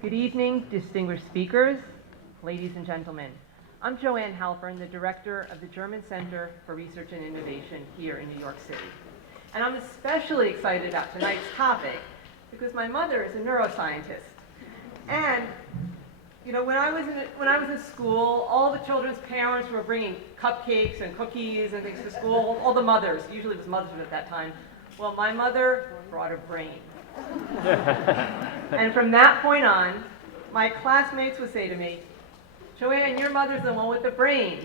Good evening, distinguished speakers, ladies and gentlemen. I'm Joanne Halpern, the director of the German Center for Research and Innovation here in New York City. And I'm especially excited about tonight's topic because my mother is a neuroscientist. And you know, when I was in school, all the children's parents were bringing cupcakes and cookies and things to school, all the mothers, usually it was mothers at that time. Well, my mother brought a brain. And from that point on, my classmates would say to me, Joanne, your mother's the one with the brain.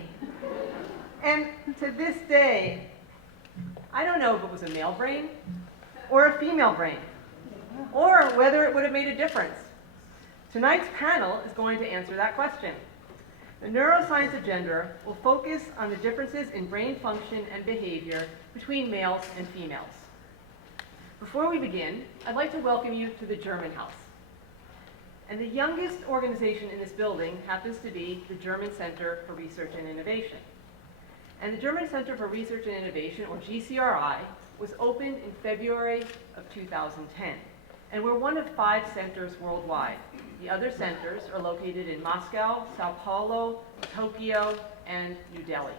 And to this day, I don't know if it was a male brain or a female brain, or whether it would have made a difference. Tonight's panel is going to answer that question. The Neuroscience of Gender will focus on the differences in brain function and behavior between males and females. Before we begin, I'd like to welcome you to the German House. And the youngest organization in this building happens to be the German Center for Research and Innovation. And the German Center for Research and Innovation, or GCRI, was opened in February of 2010. And we're one of 5 centers worldwide. The other centers are located in Moscow, Sao Paulo, Tokyo, and New Delhi.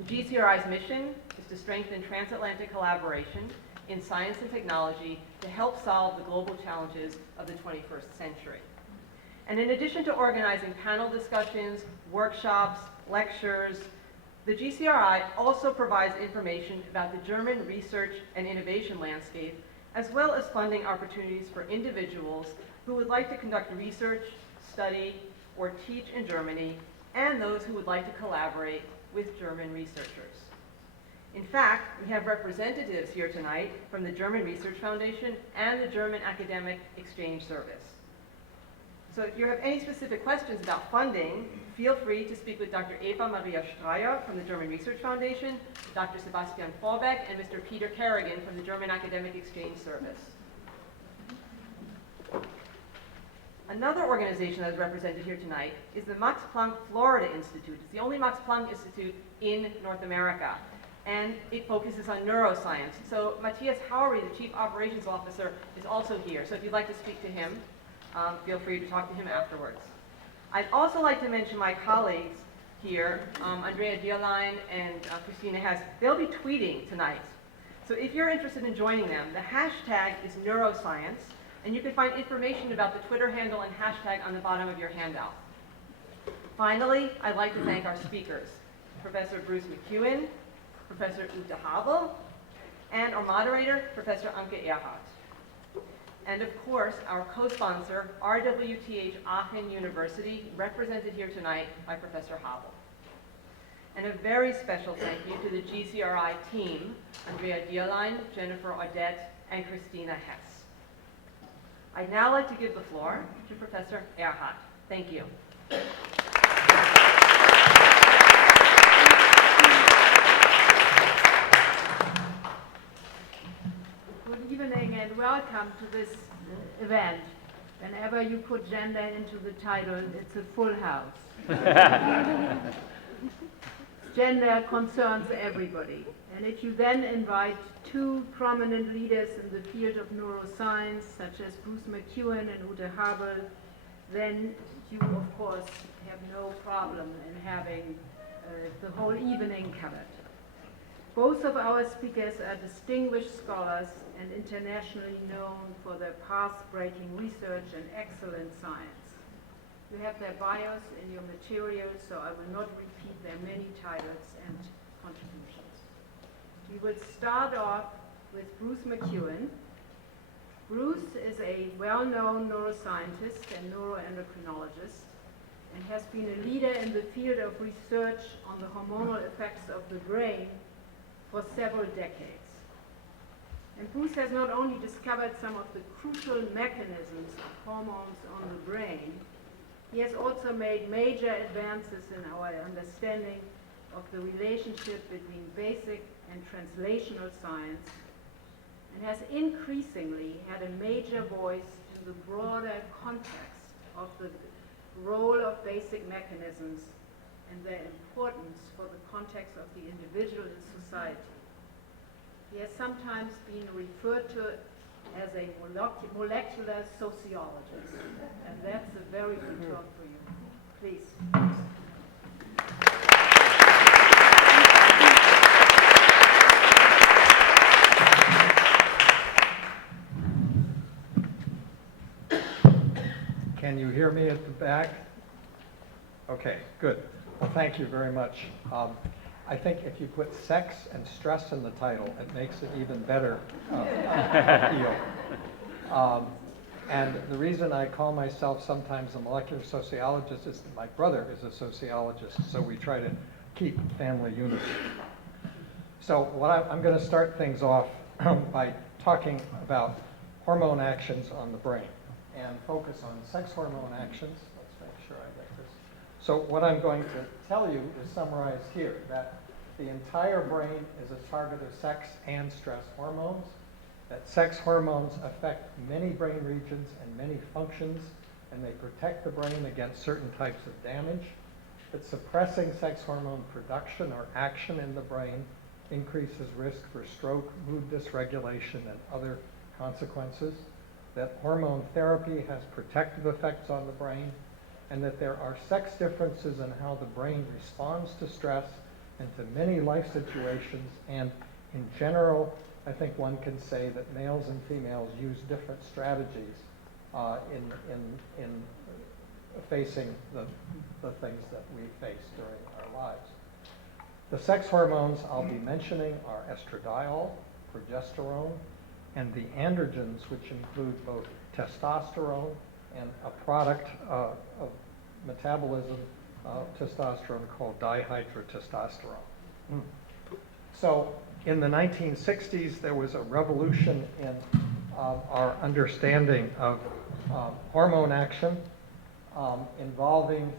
The GCRI's mission is to strengthen transatlantic collaboration in science and technology to help solve the global challenges of the 21st century. And in addition to organizing panel discussions, workshops, lectures, the GCRI also provides information about the German research and innovation landscape, as well as funding opportunities for individuals who would like to conduct research, study, or teach in Germany, and those who would like to collaborate with German researchers. In fact, we have representatives here tonight from the German Research Foundation and the German Academic Exchange Service. So if you have any specific questions about funding, feel free to speak with Dr. Eva Maria Streyer from the German Research Foundation, Dr. Sebastian Vorbeck, and Mr. Peter Kerrigan from the German Academic Exchange Service. Another organization that is represented here tonight is the Max Planck Florida Institute. It's the only Max Planck Institute in North America, and it focuses on neuroscience. So Matthias Haury, the Chief Operations Officer, is also here. So if you'd like to speak to him, feel free to talk to him afterwards. I'd also like to mention my colleagues here, Andrea Dierlein and Christina Hess. They'll be tweeting tonight. So if you're interested in joining them, the hashtag is neuroscience, and you can find information about the Twitter handle and hashtag on the bottom of your handout. Finally, I'd like to thank our speakers, Professor Bruce McEwen, Professor Ute Habel, and our moderator, Professor Anke Ehrhardt. And of course, our co-sponsor, RWTH Aachen University, represented here tonight by Professor Habel. And a very special thank you to the GCRI team, Andrea Dierlein, Jennifer Audette, and Christina Hess. I'd now like to give the floor to Professor Ehrhardt. Thank you. Good evening and welcome to this event. Whenever you put gender into the title, it's a full house. Gender concerns everybody. And if you then invite 2 prominent leaders in the field of neuroscience, such as Bruce McEwen and Ute Habel, then you, of course, have no problem in having the whole evening covered. Both of our speakers are distinguished scholars and internationally known for their path-breaking research and excellent science. You have their bios in your materials, so I will not repeat their many titles and contributions. We will start off with Bruce McEwen. Bruce is a well-known neuroscientist and neuroendocrinologist and has been a leader in the field of research on the hormonal effects of the brain for several decades. And Bruce has not only discovered some of the crucial mechanisms of hormones on the brain, he has also made major advances in our understanding of the relationship between basic and translational science, and has increasingly had a major voice in the broader context of the role of basic mechanisms and their importance for the context of the individual and society. He has sometimes been referred to as a molecular sociologist. And that's a very good term for you. Please. Can you hear me at the back? Okay, good. Well, thank you very much. I think if you put sex and stress in the title, it makes it even better appeal. And the reason I call myself sometimes a molecular sociologist is that my brother is a sociologist, so we try to keep family unity. So I'm going to start things off by talking about hormone actions on the brain and focus on sex hormone actions. Let's make sure I get this. So what I'm going to tell you is summarized here, that the entire brain is a target of sex and stress hormones, that sex hormones affect many brain regions and many functions, and they protect the brain against certain types of damage, that suppressing sex hormone production or action in the brain increases risk for stroke, mood dysregulation, and other consequences, that hormone therapy has protective effects on the brain, and that there are sex differences in how the brain responds to stress and to many life situations. And in general, I think one can say that males and females use different strategies in facing the things that we face during our lives. The sex hormones I'll be mentioning are estradiol, progesterone, and the androgens, which include both testosterone and a product of metabolism of testosterone called dihydrotestosterone. So in the 1960s, there was a revolution in our understanding of hormone action involving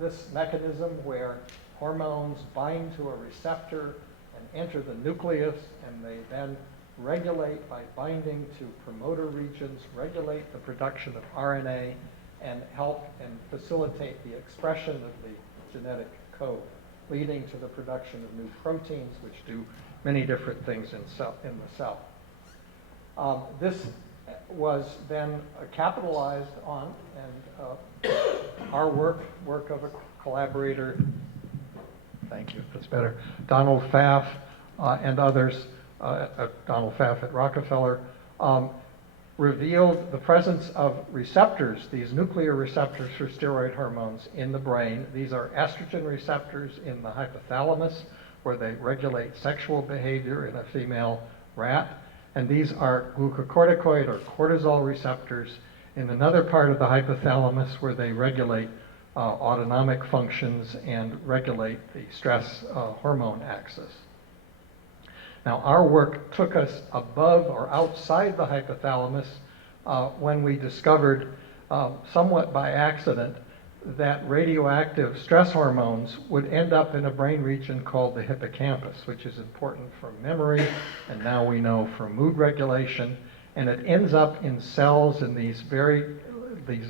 this mechanism where hormones bind to a receptor and enter the nucleus, and they then regulate by binding to promoter regions, regulate the production of RNA, and help and facilitate the expression of the genetic code, leading to the production of new proteins, which do many different things in the cell. This was then capitalized on, and our work of a collaborator, thank you, that's better, Donald Pfaff and others, Donald Pfaff at Rockefeller, revealed the presence of receptors, these nuclear receptors for steroid hormones in the brain. These are estrogen receptors in the hypothalamus, where they regulate sexual behavior in a female rat. And these are glucocorticoid or cortisol receptors in another part of the hypothalamus, where they regulate autonomic functions and regulate the stress hormone axis. Now, our work took us above or outside the hypothalamus when we discovered, somewhat by accident, that radioactive stress hormones would end up in a brain region called the hippocampus, which is important for memory, and now we know for mood regulation. And it ends up in cells in these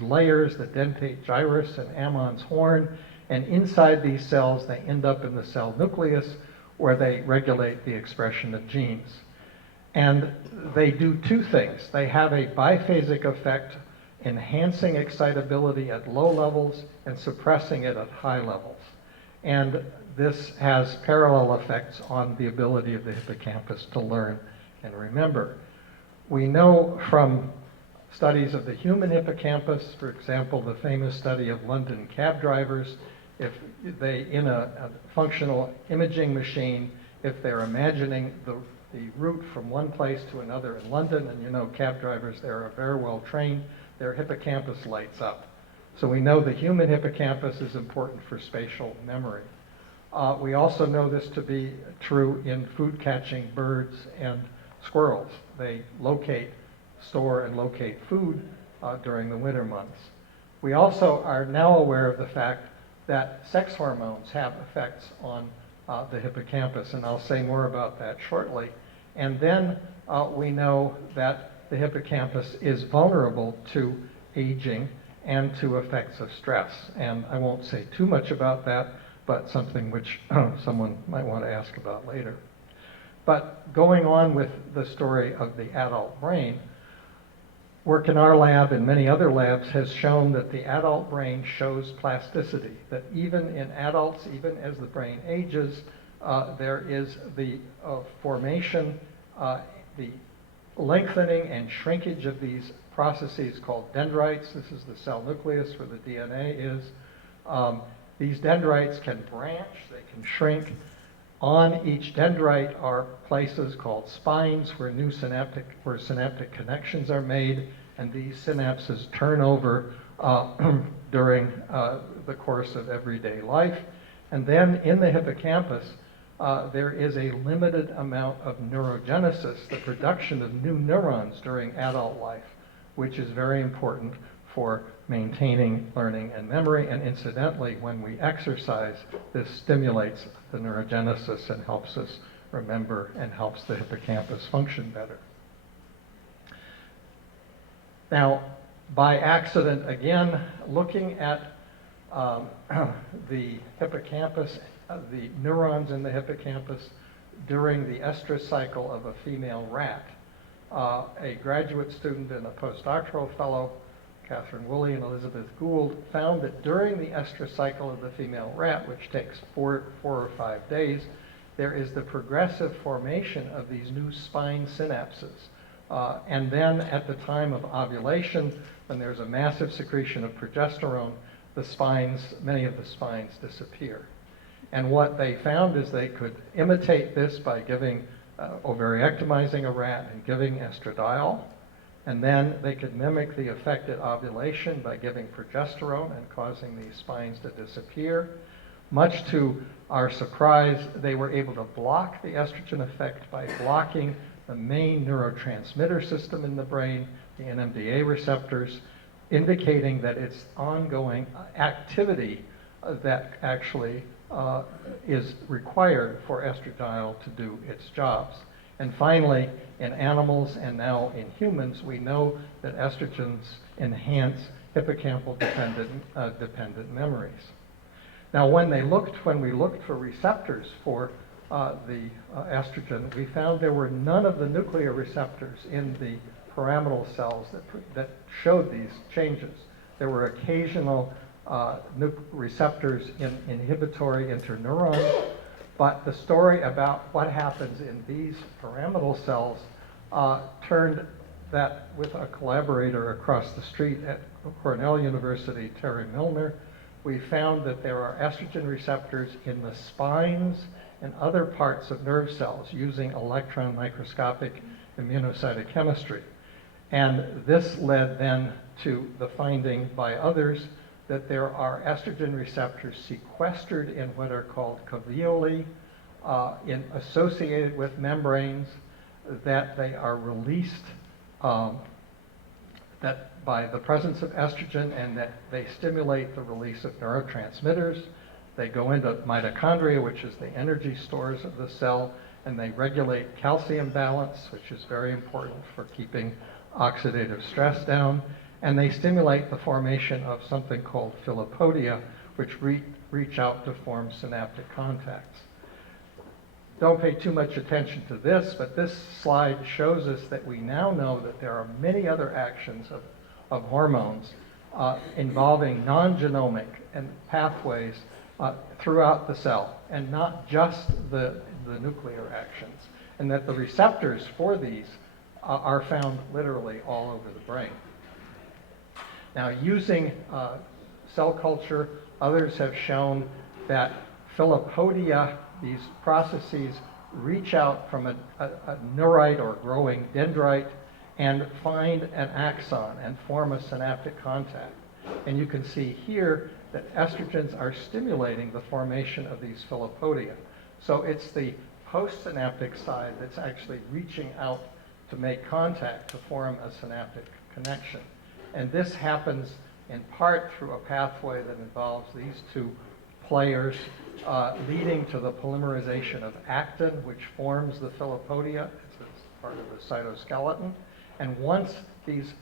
layers, the dentate gyrus and Ammon's horn, and inside these cells they end up in the cell nucleus, where they regulate the expression of genes. And they do two things. They have a biphasic effect, enhancing excitability at low levels and suppressing it at high levels. And this has parallel effects on the ability of the hippocampus to learn and remember. We know from studies of the human hippocampus, for example, the famous study of London cab drivers, if they, in a functional imaging machine, if they're imagining the route from one place to another in London, and you know cab drivers there are very well trained, their hippocampus lights up. So we know the human hippocampus is important for spatial memory. We also know this to be true in food-catching birds and squirrels. They store and locate food during the winter months. We also are now aware of the fact that sex hormones have effects on the hippocampus, and I'll say more about that shortly. And then we know that the hippocampus is vulnerable to aging and to effects of stress. And I won't say too much about that, but something which someone might want to ask about later. But going on with the story of the adult brain, work in our lab and many other labs has shown that the adult brain shows plasticity, that even in adults, even as the brain ages, there is the formation, the lengthening and shrinkage of these processes called dendrites. This is the cell nucleus where the DNA is. These dendrites can branch, they can shrink. On each dendrite are places called spines where synaptic connections are made, and these synapses turn over during the course of everyday life. And then in the hippocampus, there is a limited amount of neurogenesis, the production of new neurons during adult life, which is very important for maintaining learning and memory. And incidentally, when we exercise, this stimulates the neurogenesis and helps us remember and helps the hippocampus function better. Now, by accident, again, looking at the hippocampus, the neurons in the hippocampus during the estrus cycle of a female rat, a graduate student and a postdoctoral fellow, Catherine Woolley and Elizabeth Gould, found that during the estrus cycle of the female rat, which takes 4 or 5 days, there is the progressive formation of these new spine synapses. And then at the time of ovulation, when there's a massive secretion of progesterone, the spines, many of the spines disappear. And what they found is they could imitate this by giving, ovariectomizing a rat and giving estradiol. And then they could mimic the effect at ovulation by giving progesterone and causing these spines to disappear. Much to our surprise, they were able to block the estrogen effect by blocking the main neurotransmitter system in the brain, the NMDA receptors, indicating that it's ongoing activity that actually is required for estradiol to do its jobs. And finally, in animals and now in humans, we know that estrogens enhance hippocampal dependent memories. Now, when we looked for receptors for the estrogen, we found there were none of the nuclear receptors in the pyramidal cells that showed these changes. There were occasional receptors in inhibitory interneurons, but the story about what happens in these pyramidal cells turned that with a collaborator across the street at Cornell University, Terry Milner. We found that there are estrogen receptors in the spines and other parts of nerve cells using electron microscopic immunocytochemistry. And this led then to the finding by others that there are estrogen receptors sequestered in what are called caveoli, associated with membranes, that they are released that by the presence of estrogen, and that they stimulate the release of neurotransmitters. They go into mitochondria, which is the energy stores of the cell, and they regulate calcium balance, which is very important for keeping oxidative stress down. And they stimulate the formation of something called filopodia, which reach out to form synaptic contacts. Don't pay too much attention to this, but this slide shows us that we now know that there are many other actions of hormones involving non-genomic and pathways throughout the cell, and not just the nuclear actions, and that the receptors for these are found literally all over the brain. Now, using cell culture, others have shown that filopodia, these processes, reach out from a neurite or growing dendrite and find an axon and form a synaptic contact. And you can see here that estrogens are stimulating the formation of these filopodia. So it's the postsynaptic side that's actually reaching out to make contact to form a synaptic connection. And this happens in part through a pathway that involves these two players, leading to the polymerization of actin, which forms the filopodia. It's part of the cytoskeleton. And once these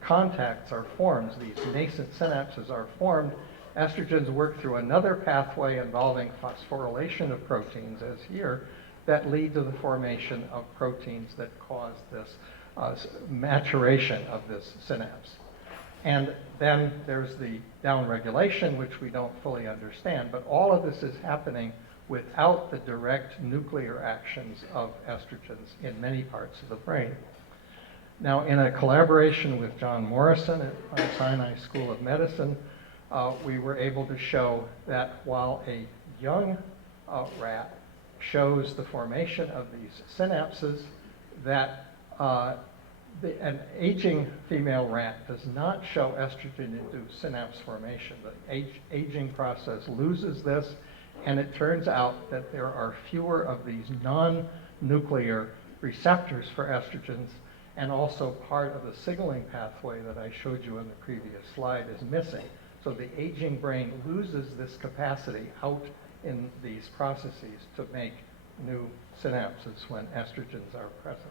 contacts are formed, these nascent synapses are formed, estrogens work through another pathway involving phosphorylation of proteins, as here, that lead to the formation of proteins that cause this maturation of this synapse. And then there's the downregulation, which we don't fully understand, but all of this is happening without the direct nuclear actions of estrogens in many parts of the brain. Now, in a collaboration with John Morrison at Mount Sinai School of Medicine, we were able to show that while a young rat shows the formation of these synapses, that an aging female rat does not show estrogen-induced synapse formation. The aging process loses this, and it turns out that there are fewer of these non-nuclear receptors for estrogens, and also part of the signaling pathway that I showed you in the previous slide is missing. So the aging brain loses this capacity out in these processes to make new synapses when estrogens are present.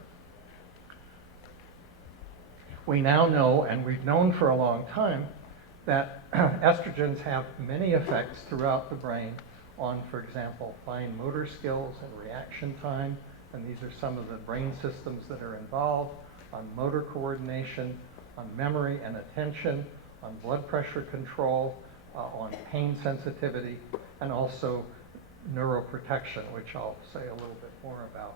We now know, and we've known for a long time, that estrogens have many effects throughout the brain on, for example, fine motor skills and reaction time, and these are some of the brain systems that are involved, on motor coordination, on memory and attention, on blood pressure control, on pain sensitivity, and also neuroprotection, which I'll say a little bit more about.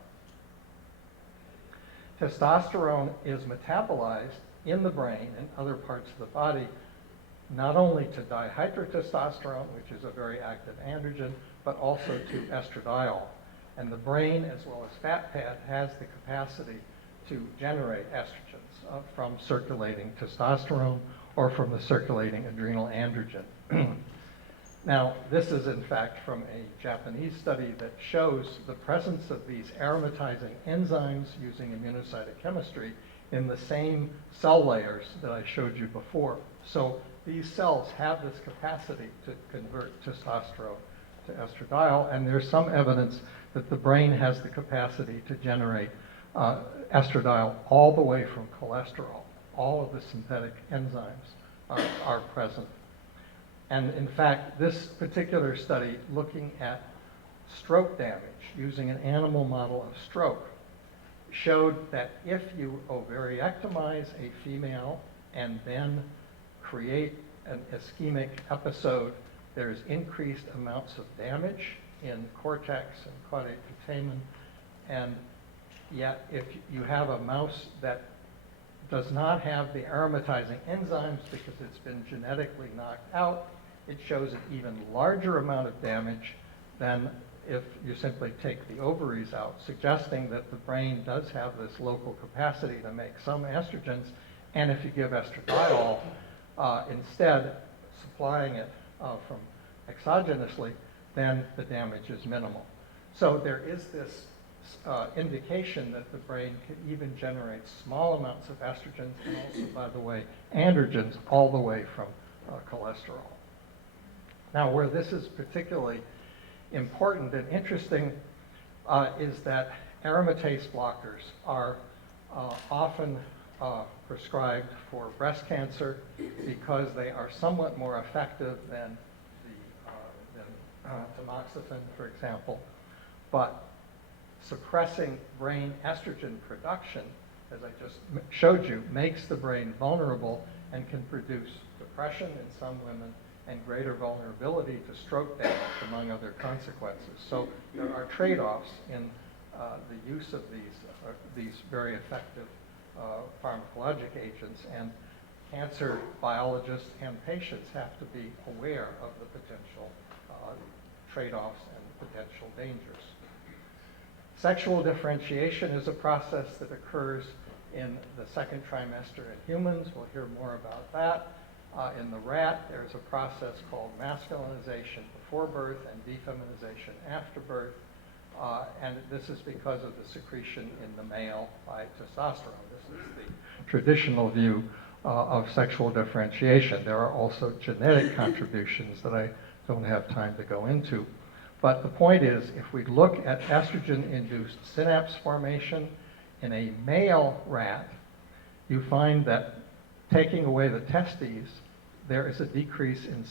Testosterone is metabolized in the brain and other parts of the body, not only to dihydrotestosterone, which is a very active androgen, but also to estradiol. And the brain, as well as fat pad, has the capacity to generate estrogens from circulating testosterone or from the circulating adrenal androgen. Now, this is in fact from a Japanese study that shows the presence of these aromatizing enzymes using immunocytochemistry in the same cell layers that I showed you before. So these cells have this capacity to convert testosterone to estradiol, and there's some evidence that the brain has the capacity to generate estradiol all the way from cholesterol. All of the synthetic enzymes are present. And in fact, this particular study looking at stroke damage using an animal model of stroke showed that if you ovariectomize a female and then create an ischemic episode, there's increased amounts of damage in cortex and caudate putamen. And yet, if you have a mouse that does not have the aromatizing enzymes because it's been genetically knocked out, it shows an even larger amount of damage than if you simply take the ovaries out, suggesting that the brain does have this local capacity to make some estrogens, and if you give estradiol instead, supplying it from exogenously, then the damage is minimal. So there is this indication that the brain can even generate small amounts of estrogens, and also, by the way, androgens all the way from cholesterol. Now, where this is particularly important and interesting is that aromatase blockers are often prescribed for breast cancer because they are somewhat more effective than tamoxifen, for example. But suppressing brain estrogen production, as I just showed you, makes the brain vulnerable and can produce depression in some women and greater vulnerability to stroke damage, among other consequences. So there are trade-offs in the use of these very effective pharmacologic agents, and cancer biologists and patients have to be aware of the potential trade-offs and potential dangers. Sexual differentiation is a process that occurs in the second trimester in humans. We'll hear more about that. In the rat, there's a process called masculinization before birth and defeminization after birth. And this is because of the secretion in the male by testosterone. This is the traditional view of sexual differentiation. There are also genetic contributions that I don't have time to go into. But the point is, if we look at estrogen-induced synapse formation in a male rat, you find that taking away the testes, there is a decrease in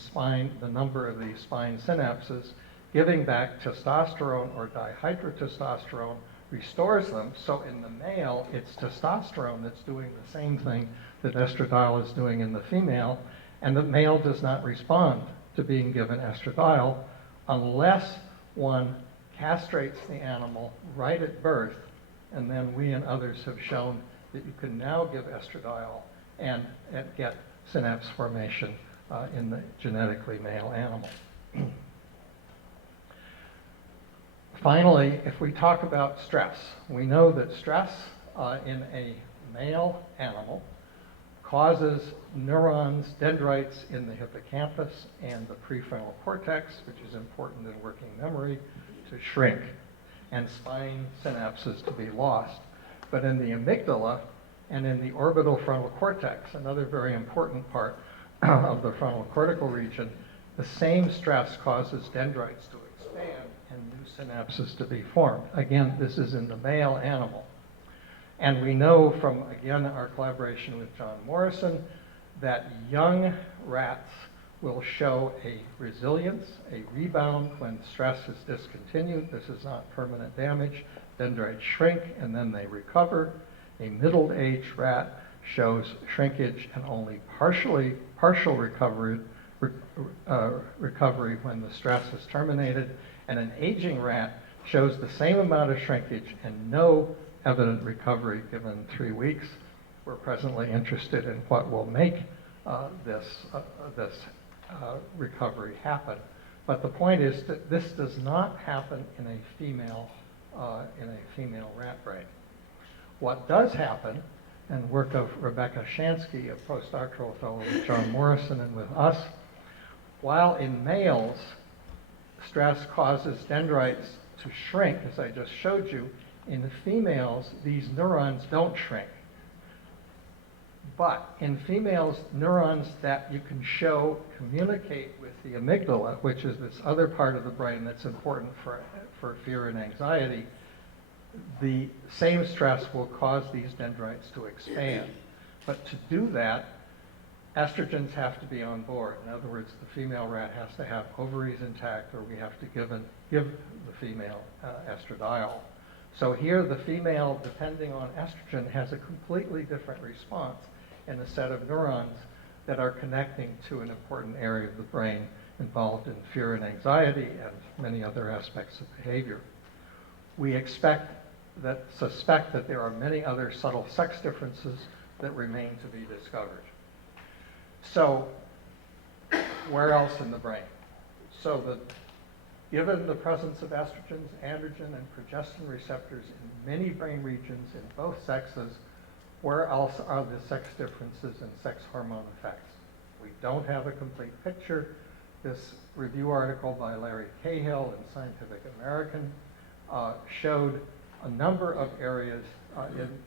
the number of these spine synapses, giving back testosterone or dihydrotestosterone restores them. So in the male, it's testosterone that's doing the same thing that estradiol is doing in the female, and the male does not respond to being given estradiol unless one castrates the animal right at birth, and then we and others have shown that you can now give estradiol and get synapse formation in the genetically male animal. Finally, if we talk about stress, we know that stress in a male animal causes neurons, dendrites in the hippocampus and the prefrontal cortex, which is important in working memory, to shrink, and spine synapses to be lost. But in the amygdala and in the orbital frontal cortex, another very important part of the frontal cortical region, the same stress causes dendrites to expand and new synapses to be formed. Again, this is in the male animal. And we know from, again, our collaboration with John Morrison, that young rats will show a resilience, a rebound when stress is discontinued. This is not permanent damage. Dendrites shrink and then they recover. A middle-aged rat shows shrinkage and only partial recovery when the stress is terminated. And an aging rat shows the same amount of shrinkage and no evident recovery given 3 weeks. We're presently interested in what will make this recovery happen. But the point is that this does not happen in a female rat brain. What does happen, and work of Rebecca Shansky, a postdoctoral fellow with John Morrison and with us, while in males, stress causes dendrites to shrink, as I just showed you, in the females, these neurons don't shrink. But in females, neurons that you can show communicate with the amygdala, which is this other part of the brain that's important for fear and anxiety, the same stress will cause these dendrites to expand. But to do that, estrogens have to be on board. In other words, the female rat has to have ovaries intact, or we have to give the female estradiol. So here the female, depending on estrogen, has a completely different response in a set of neurons that are connecting to an important area of the brain involved in fear and anxiety and many other aspects of behavior. We suspect that there are many other subtle sex differences that remain to be discovered. So where else in the brain? So given the presence of estrogens, androgen, and progestin receptors in many brain regions in both sexes, where else are the sex differences and sex hormone effects? We don't have a complete picture. This review article by Larry Cahill in Scientific American showed a number of areas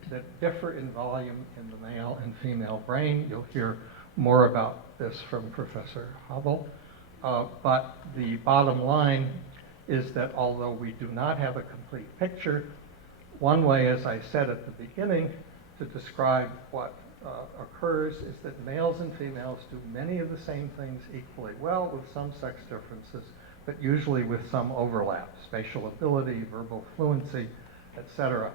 that differ in volume in the male and female brain. You'll hear more about this from Professor Habel. But the bottom line is that although we do not have a complete picture, one way, as I said at the beginning, to describe what occurs is that males and females do many of the same things equally well with some sex differences, but usually with some overlap, spatial ability, verbal fluency, etc.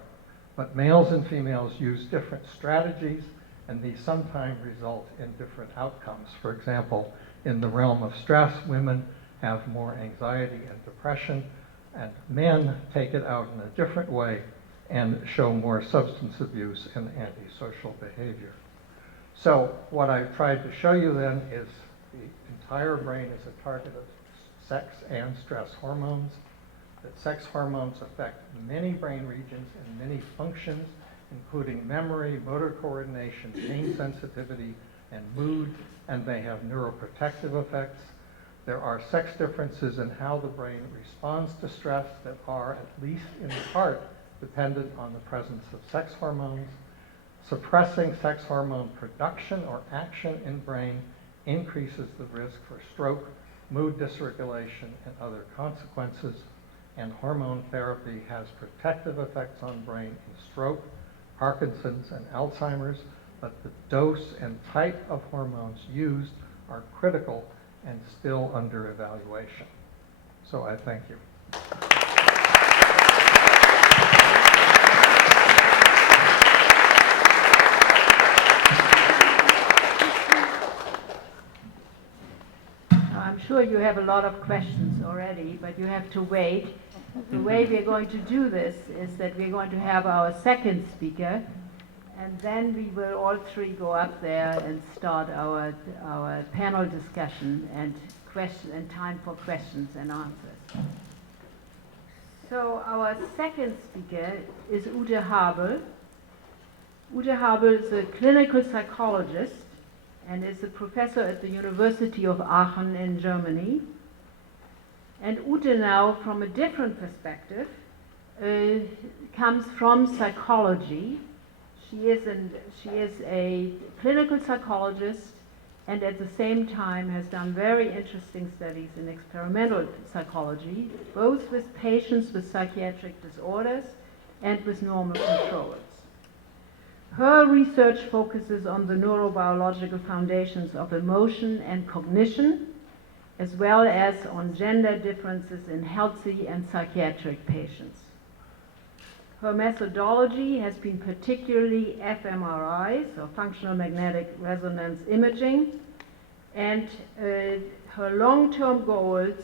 But males and females use different strategies, and these sometimes result in different outcomes. For example, in the realm of stress, women have more anxiety and depression, and men take it out in a different way and show more substance abuse and antisocial behavior. So what I've tried to show you then is the entire brain is a target of sex and stress hormones, that sex hormones affect many brain regions and many functions, including memory, motor coordination, pain sensitivity, and mood, and they have neuroprotective effects. There are sex differences in how the brain responds to stress that are, at least in part, dependent on the presence of sex hormones. Suppressing sex hormone production or action in brain increases the risk for stroke, mood dysregulation, and other consequences. And hormone therapy has protective effects on brain in stroke, Parkinson's, and Alzheimer's, but the dose and type of hormones used are critical and still under evaluation. So I thank you. have a lot of questions already, but you have to wait. The way we're going to do this is that we're going to have our second speaker, and then we will all three go up there and start our panel discussion and time for questions and answers. So our second speaker is Ute Habel. Ute Habel is a clinical psychologist and is a professor at the University of Aachen in Germany. And Ute now, from a different perspective, comes from psychology. She is a clinical psychologist and at the same time has done very interesting studies in experimental psychology, both with patients with psychiatric disorders and with normal controllers. Her research focuses on the neurobiological foundations of emotion and cognition, as well as on gender differences in healthy and psychiatric patients. Her methodology has been particularly fMRIs, or functional magnetic resonance imaging, and her long-term goals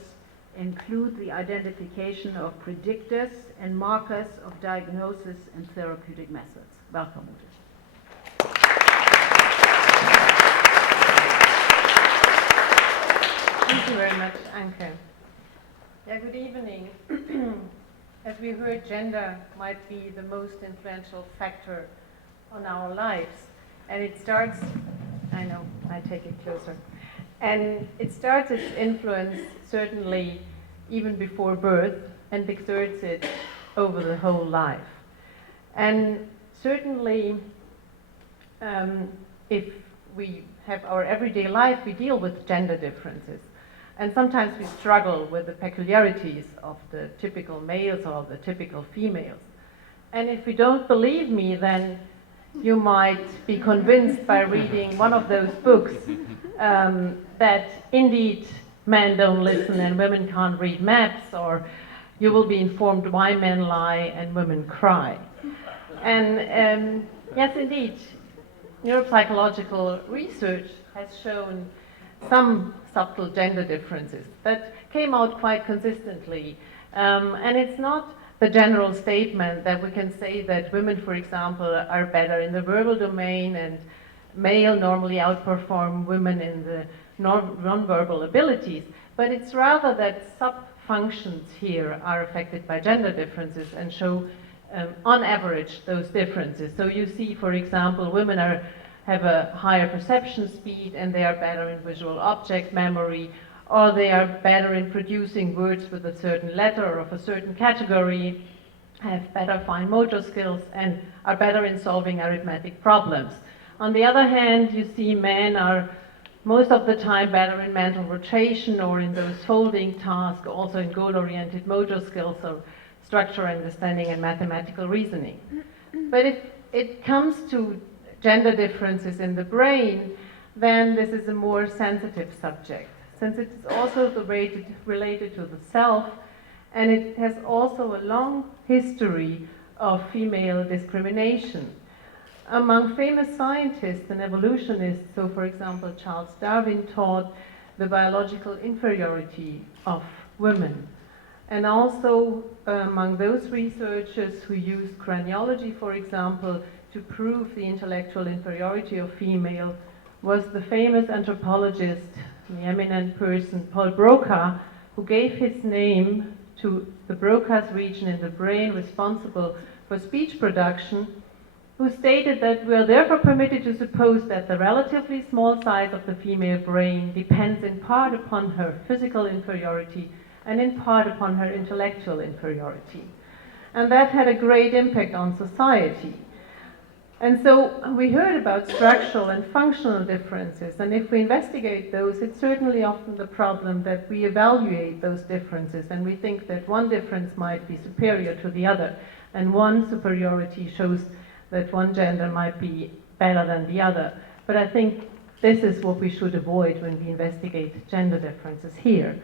include the identification of predictors and markers of diagnosis and therapeutic methods. Welcome, Ute. Thank you very much, Anke. Yeah, good evening. As we heard, gender might be the most influential factor on our lives. And it starts, I know, I take it closer. And it starts its influence certainly even before birth and exerts it over the whole life. And certainly, if we have our everyday life, we deal with gender differences. And sometimes we struggle with the peculiarities of the typical males or the typical females. And if you don't believe me, then you might be convinced by reading one of those books that indeed men don't listen and women can't read maps, or you will be informed why men lie and women cry. And yes, indeed, neuropsychological research has shown some subtle gender differences that came out quite consistently. And it's not the general statement that we can say that women, for example, are better in the verbal domain and male normally outperform women in the non-verbal abilities, but it's rather that sub-functions here are affected by gender differences and show, on average, those differences. So you see, for example, women have a higher perception speed and they are better in visual object memory, or they are better in producing words with a certain letter or of a certain category, have better fine motor skills, and are better in solving arithmetic problems. On the other hand, you see men are most of the time better in mental rotation or in those folding tasks, also in goal-oriented motor skills, so structure understanding and mathematical reasoning. But if it comes to gender differences in the brain, then this is a more sensitive subject, since it is also related to the self, and it has also a long history of female discrimination. Among famous scientists and evolutionists, so for example Charles Darwin taught the biological inferiority of women. And also among those researchers who used craniology, for example, to prove the intellectual inferiority of female was the famous anthropologist, the eminent person, Paul Broca, who gave his name to the Broca's region in the brain responsible for speech production, who stated that we are therefore permitted to suppose that the relatively small size of the female brain depends in part upon her physical inferiority and in part upon her intellectual inferiority. And that had a great impact on society. And so we heard about structural and functional differences, and if we investigate those, it's certainly often the problem that we evaluate those differences and we think that one difference might be superior to the other, and one superiority shows that one gender might be better than the other. But I think this is what we should avoid when we investigate gender differences here.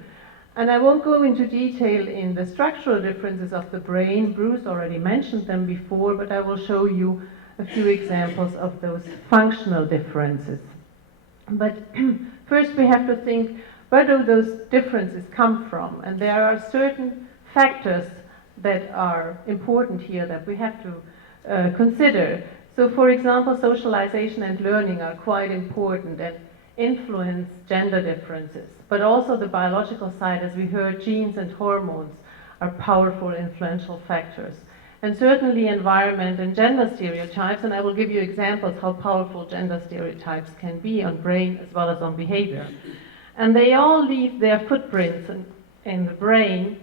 And I won't go into detail in the structural differences of the brain. Bruce already mentioned them before, but I will show you a few examples of those functional differences. But first we have to think, Where do those differences come from? And there are certain factors that are important here that we have to consider. So for example, socialization and learning are quite important and influence gender differences. But also the biological side, as we heard, genes and hormones are powerful influential factors. And certainly environment and gender stereotypes, and I will give you examples how powerful gender stereotypes can be on brain as well as on behavior. And they all leave their footprints in the brain,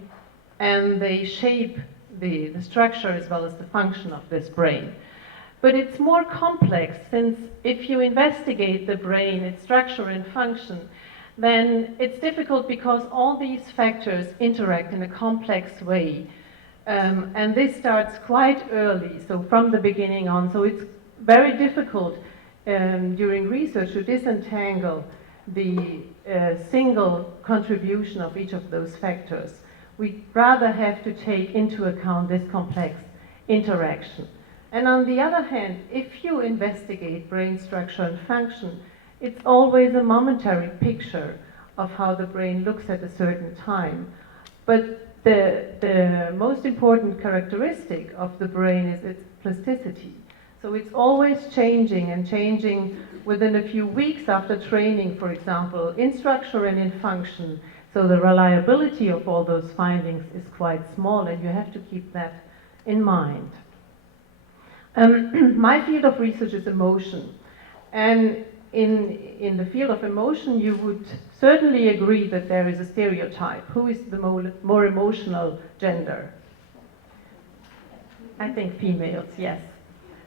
and they shape the structure as well as the function of this brain. But it's more complex, since if you investigate the brain, its structure and function, then it's difficult because all these factors interact in a complex way. And this starts quite early, so from the beginning on. So it's very difficult during research to disentangle the single contribution of each of those factors. We rather have to take into account this complex interaction. And on the other hand, if you investigate brain structure and function, it's always a momentary picture of how the brain looks at a certain time. But the most important characteristic of the brain is its plasticity. So it's always changing, and changing within a few weeks after training, for example, in structure and in function. So the reliability of all those findings is quite small, and you have to keep that in mind. My field of research is emotion. And in the field of emotion, you would certainly agree that there is a stereotype. Who is the more emotional gender? I think females, yes.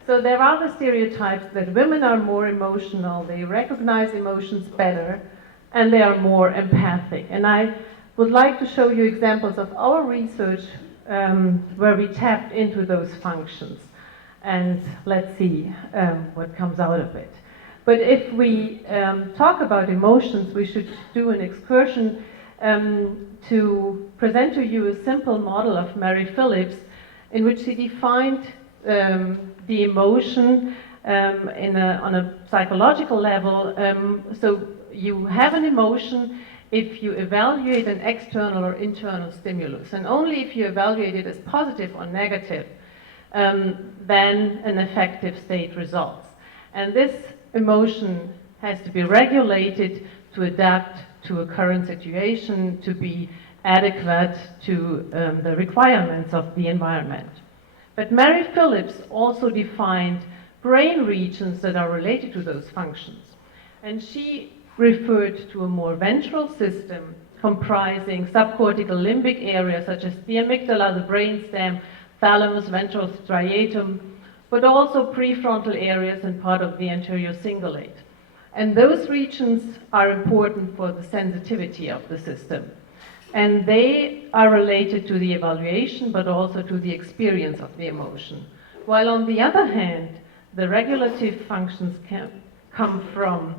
So there are the stereotypes that women are more emotional, they recognize emotions better, and they are more empathic. And I would like to show you examples of our research where we tapped into those functions. And let's see what comes out of it. But if we talk about emotions, we should do an excursion to present to you a simple model of Mary Phillips, in which she defined the emotion on a psychological level. So you have an emotion if you evaluate an external or internal stimulus, and only if you evaluate it as positive or negative, then an affective state results. And this emotion has to be regulated to adapt to a current situation, to be adequate to the requirements of the environment. But Mary Phillips also defined brain regions that are related to those functions. And she referred to a more ventral system comprising subcortical limbic areas such as the amygdala, the brainstem, thalamus, ventral striatum, but also prefrontal areas and part of the anterior cingulate. And those regions are important for the sensitivity of the system. And they are related to the evaluation, but also to the experience of the emotion. While on the other hand, the regulative functions can come from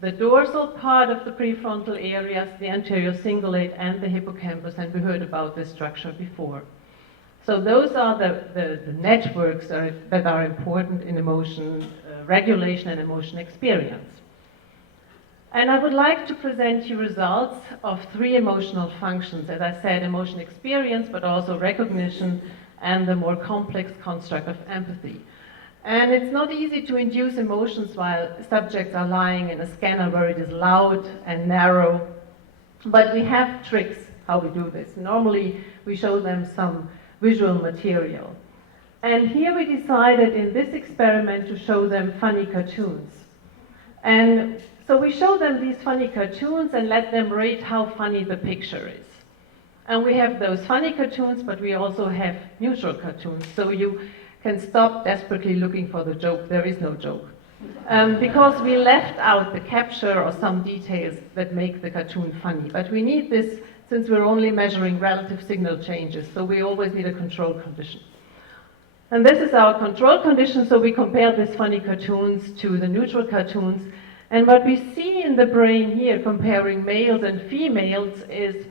the dorsal part of the prefrontal areas, the anterior cingulate, and the hippocampus, and we heard about this structure before. So those are the networks that are important in emotion regulation and emotion experience. And I would like to present you results of 3 emotional functions. As I said, emotion experience, but also recognition and the more complex construct of empathy. And it's not easy to induce emotions while subjects are lying in a scanner where it is loud and narrow. But we have tricks how we do this. Normally, we show them some visual material. And here we decided in this experiment to show them funny cartoons. And so we show them these funny cartoons and let them rate how funny the picture is. And we have those funny cartoons, but we also have neutral cartoons. So you can stop desperately looking for the joke. There is no joke. Because we left out the capture or some details that make the cartoon funny. But we need this since we're only measuring relative signal changes. So we always need a control condition. And this is our control condition. So we compare these funny cartoons to the neutral cartoons. And what we see in the brain here, comparing males and females, is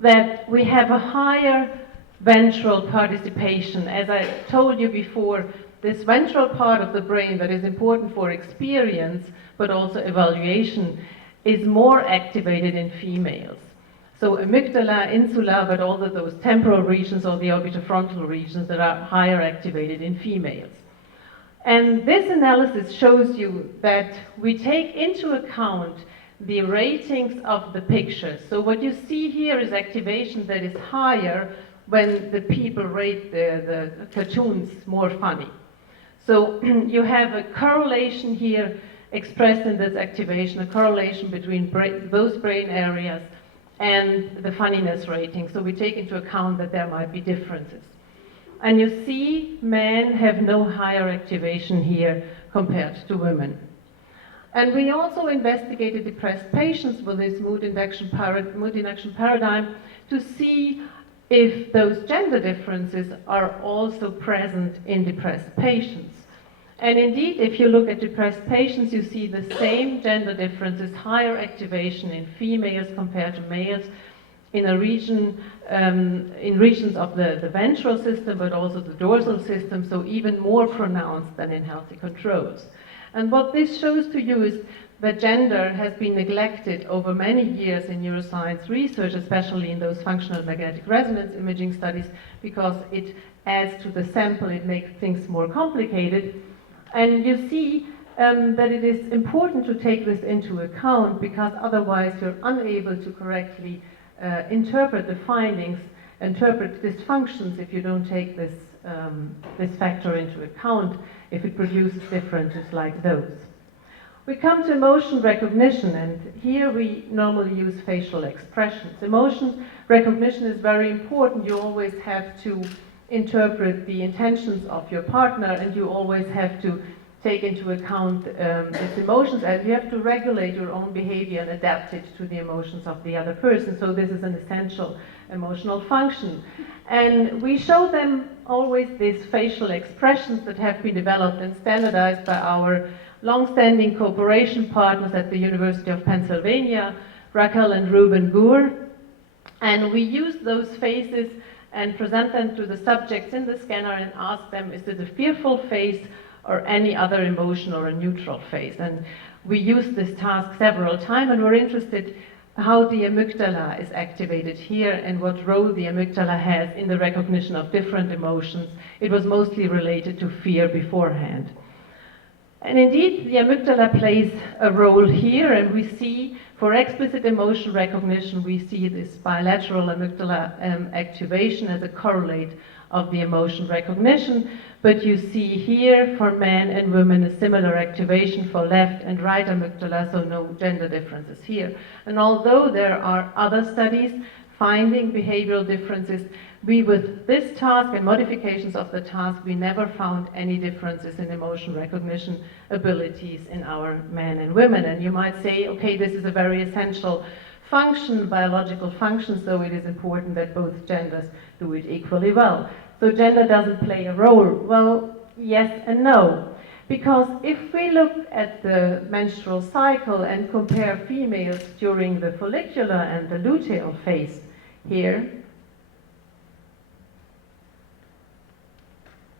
that we have a higher ventral participation. As I told you before, this ventral part of the brain that is important for experience, but also evaluation, is more activated in females. So amygdala, insula, but all of those temporal regions or the orbitofrontal regions that are higher activated in females. And this analysis shows you that we take into account the ratings of the pictures. So what you see here is activation that is higher when the people rate the cartoons more funny. So you have a correlation here expressed in this activation, a correlation between those brain areas and the funniness rating. So we take into account that there might be differences. And you see men have no higher activation here compared to women. And we also investigated depressed patients with this mood induction paradigm to see if those gender differences are also present in depressed patients. And indeed, if you look at depressed patients, you see the same gender differences, higher activation in females compared to males in a region, in regions of the ventral system, but also the dorsal system, so even more pronounced than in healthy controls. And what this shows to you is that gender has been neglected over many years in neuroscience research, especially in those functional magnetic resonance imaging studies, because it adds to the sample, it makes things more complicated. And you see that it is important to take this into account, because otherwise you're unable to correctly interpret the findings, interpret dysfunctions if you don't take this, this factor into account, if it produces differences like those. We come to emotion recognition, and here we normally use facial expressions. Emotion recognition is very important. You always have to interpret the intentions of your partner, and you always have to take into account its emotions, and you have to regulate your own behavior and adapt it to the emotions of the other person. So this is an essential emotional function. And we show them always these facial expressions that have been developed and standardized by our long-standing cooperation partners at the University of Pennsylvania, Raquel and Ruben Gur. And we use those faces and present them to the subjects in the scanner and ask them, is it a fearful face or any other emotion or a neutral face? And we use this task several times, and we're interested how the amygdala is activated here and what role the amygdala has in the recognition of different emotions. It was mostly related to fear beforehand. And indeed, the amygdala plays a role here, and we see for explicit emotion recognition, we see this bilateral amygdala activation as a correlate of the emotion recognition. But you see here for men and women a similar activation for left and right amygdala, so no gender differences here. And although there are other studies finding behavioral differences, we, with this task and modifications of the task, we never found any differences in emotion recognition abilities in our men and women. And you might say, okay, this is a very essential function, biological function, so it is important that both genders do it equally well. So gender doesn't play a role. Well, yes and no. Because if we look at the menstrual cycle and compare females during the follicular and the luteal phase here,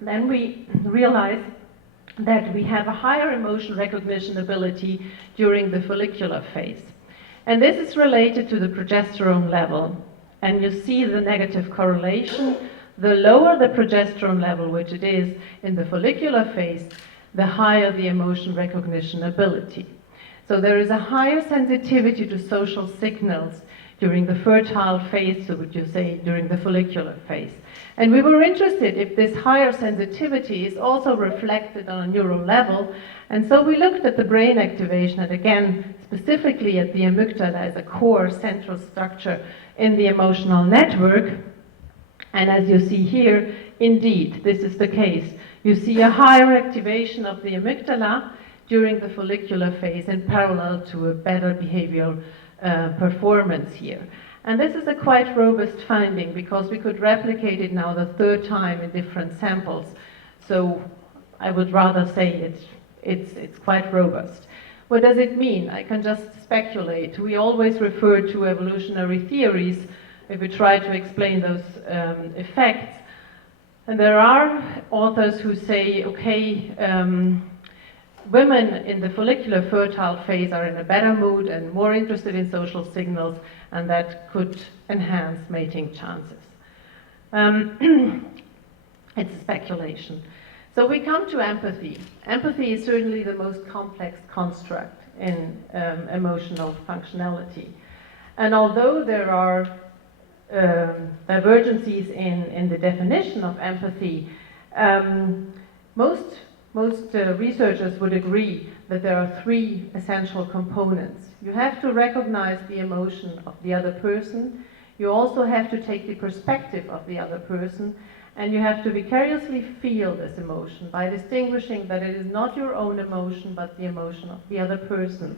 then we realize that we have a higher emotion recognition ability during the follicular phase. And this is related to the progesterone level. And you see the negative correlation. The lower the progesterone level, which it is in the follicular phase, the higher the emotion recognition ability. So there is a higher sensitivity to social signals during the fertile phase, so would you say during the follicular phase. And we were interested if this higher sensitivity is also reflected on a neural level, and so we looked at the brain activation, and again, specifically at the amygdala as a core central structure in the emotional network. And as you see here, indeed, this is the case. You see a higher activation of the amygdala during the follicular phase in parallel to a better behavioral performance here. And this is a quite robust finding because we could replicate it now the third time in different samples. So I would rather say it's quite robust. What does it mean? I can just speculate. We always refer to evolutionary theories if we try to explain those effects. And there are authors who say, okay, women in the follicular fertile phase are in a better mood and more interested in social signals, and that could enhance mating chances. It's speculation. So we come to empathy. Empathy is certainly the most complex construct in emotional functionality. And although there are divergencies in the definition of empathy, most researchers would agree that there are three essential components. You have to recognize the emotion of the other person. You also have to take the perspective of the other person, and you have to vicariously feel this emotion by distinguishing that it is not your own emotion, but the emotion of the other person.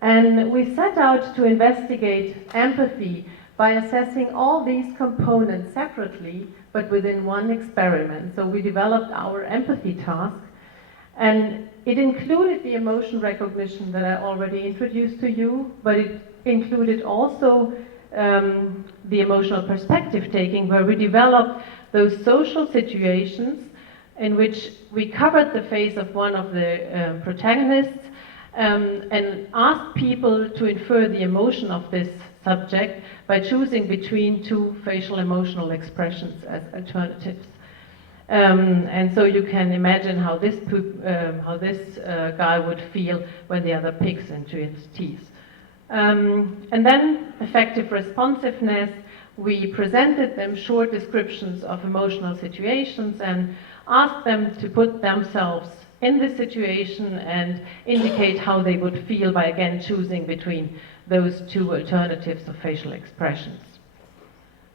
And we set out to investigate empathy by assessing all these components separately, but within one experiment. So we developed our empathy task, and it included the emotion recognition that I already introduced to you, but it included also the emotional perspective taking, where we developed those social situations in which we covered the face of one of the protagonists and asked people to infer the emotion of this subject by choosing between two facial emotional expressions as alternatives. And so you can imagine how this guy would feel when the other picks into his teeth. And then affective responsiveness. We presented them short descriptions of emotional situations and asked them to put themselves in the situation and indicate how they would feel by again choosing between those two alternatives of facial expressions.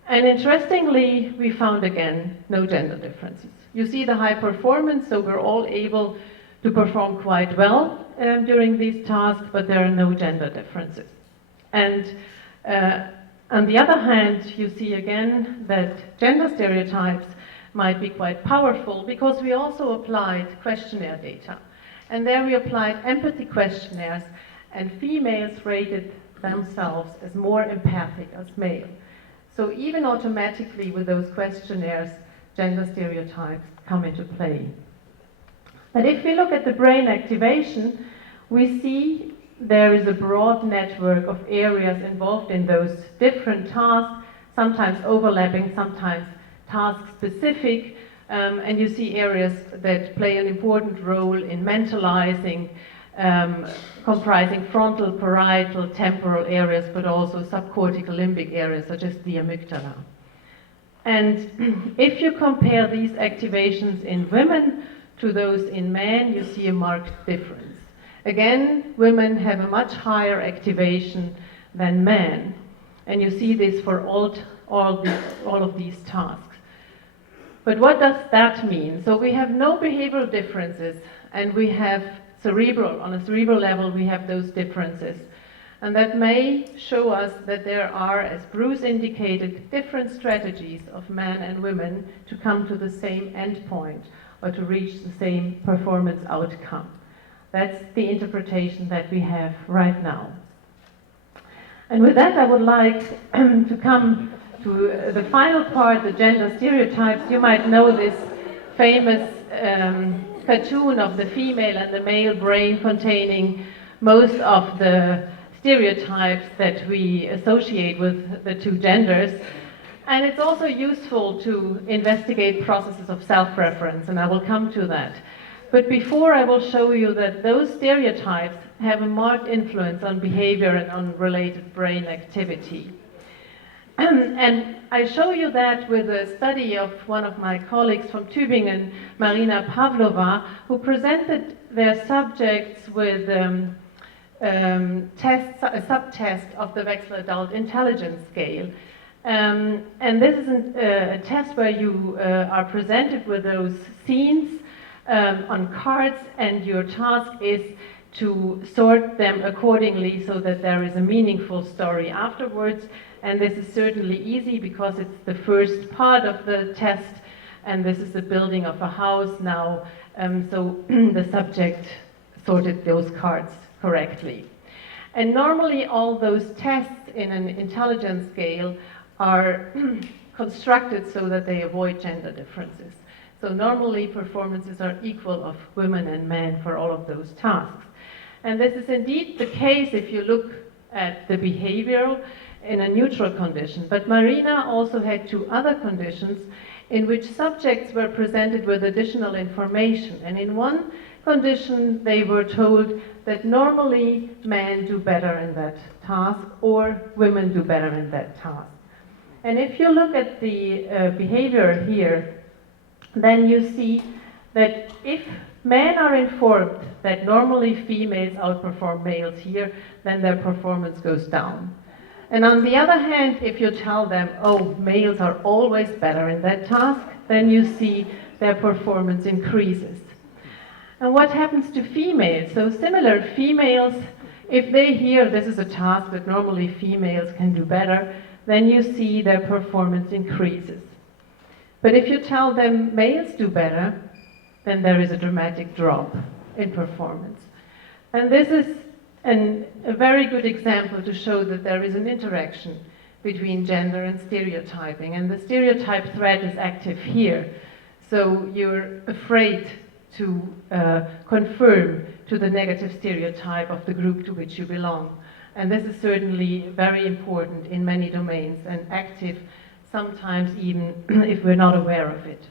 And interestingly, we found again no gender differences. You see the high performance, so we're all able to perform quite well during these tasks, but there are no gender differences. And on the other hand, you see again that gender stereotypes might be quite powerful because we also applied questionnaire data. And there we applied empathy questionnaires, and females rated themselves as more empathic as male. So even automatically with those questionnaires, gender stereotypes come into play. But if we look at the brain activation, we see there is a broad network of areas involved in those different tasks, sometimes overlapping, sometimes task-specific, and you see areas that play an important role in mentalizing, comprising frontal, parietal, temporal areas, but also subcortical limbic areas, such as the amygdala. And if you compare these activations in women to those in men, you see a marked difference. Again, women have a much higher activation than men, and you see this for all of these tasks. But what does that mean? So we have no behavioral differences, and we have on a cerebral level, we have those differences. And that may show us that there are, as Bruce indicated, different strategies of men and women to come to the same endpoint or to reach the same performance outcome. That's the interpretation that we have right now. And with that, I would like to come to the final part, the gender stereotypes. You might know this famous cartoon of the female and the male brain containing most of the stereotypes that we associate with the two genders. And it's also useful to investigate processes of self-reference, and I will come to that. But before, I will show you that those stereotypes have a marked influence on behavior and on related brain activity. And I show you that with a study of one of my colleagues from Tübingen, Marina Pavlova, who presented their subjects with a subtest of the Wechsler Adult Intelligence Scale. And this is a test where you are presented with those scenes on cards, and your task is to sort them accordingly so that there is a meaningful story afterwards. And this is certainly easy because it's the first part of the test, and this is the building of a house now. So the subject sorted those cards correctly. And normally all those tests in an intelligence scale are constructed so that they avoid gender differences. So normally performances are equal of women and men for all of those tasks. And this is indeed the case if you look at the behavioral in a neutral condition. But Marina also had two other conditions in which subjects were presented with additional information. And in one condition, they were told that normally men do better in that task or women do better in that task. And if you look at the behavior here, then you see that if men are informed that normally females outperform males here, then their performance goes down. And on the other hand, if you tell them, oh, males are always better in that task, then you see their performance increases. And what happens to females? So similar, females, if they hear this is a task that normally females can do better, then you see their performance increases. But if you tell them males do better, then there is a dramatic drop in performance. And this is a very good example to show that there is an interaction between gender and stereotyping. And the stereotype thread is active here. So you're afraid to conform to the negative stereotype of the group to which you belong. And this is certainly very important in many domains and active, sometimes even if we're not aware of it.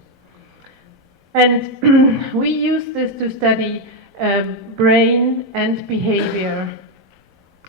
And we use this to study brain and behavior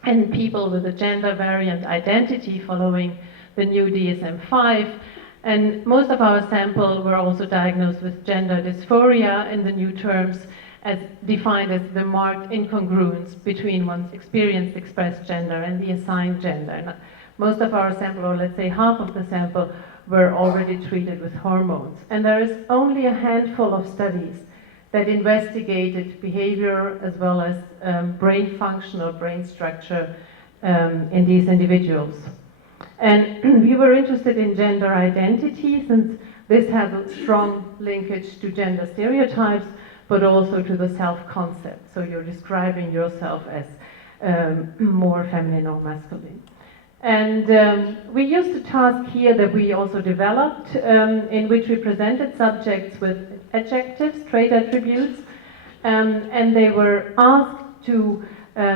in people with a gender variant identity following the new DSM-5. And most of our sample were also diagnosed with gender dysphoria in the new terms, as defined as the marked incongruence between one's experienced expressed gender and the assigned gender. And most of our sample, or let's say half of the sample, were already treated with hormones. And there is only a handful of studies that investigated behavior as well as brain function or brain structure in these individuals. And we were interested in gender identity, since this has a strong linkage to gender stereotypes, but also to the self-concept. So you're describing yourself as more feminine or masculine. And we used a task here that we also developed, in which we presented subjects with adjectives, trait attributes, and they were asked to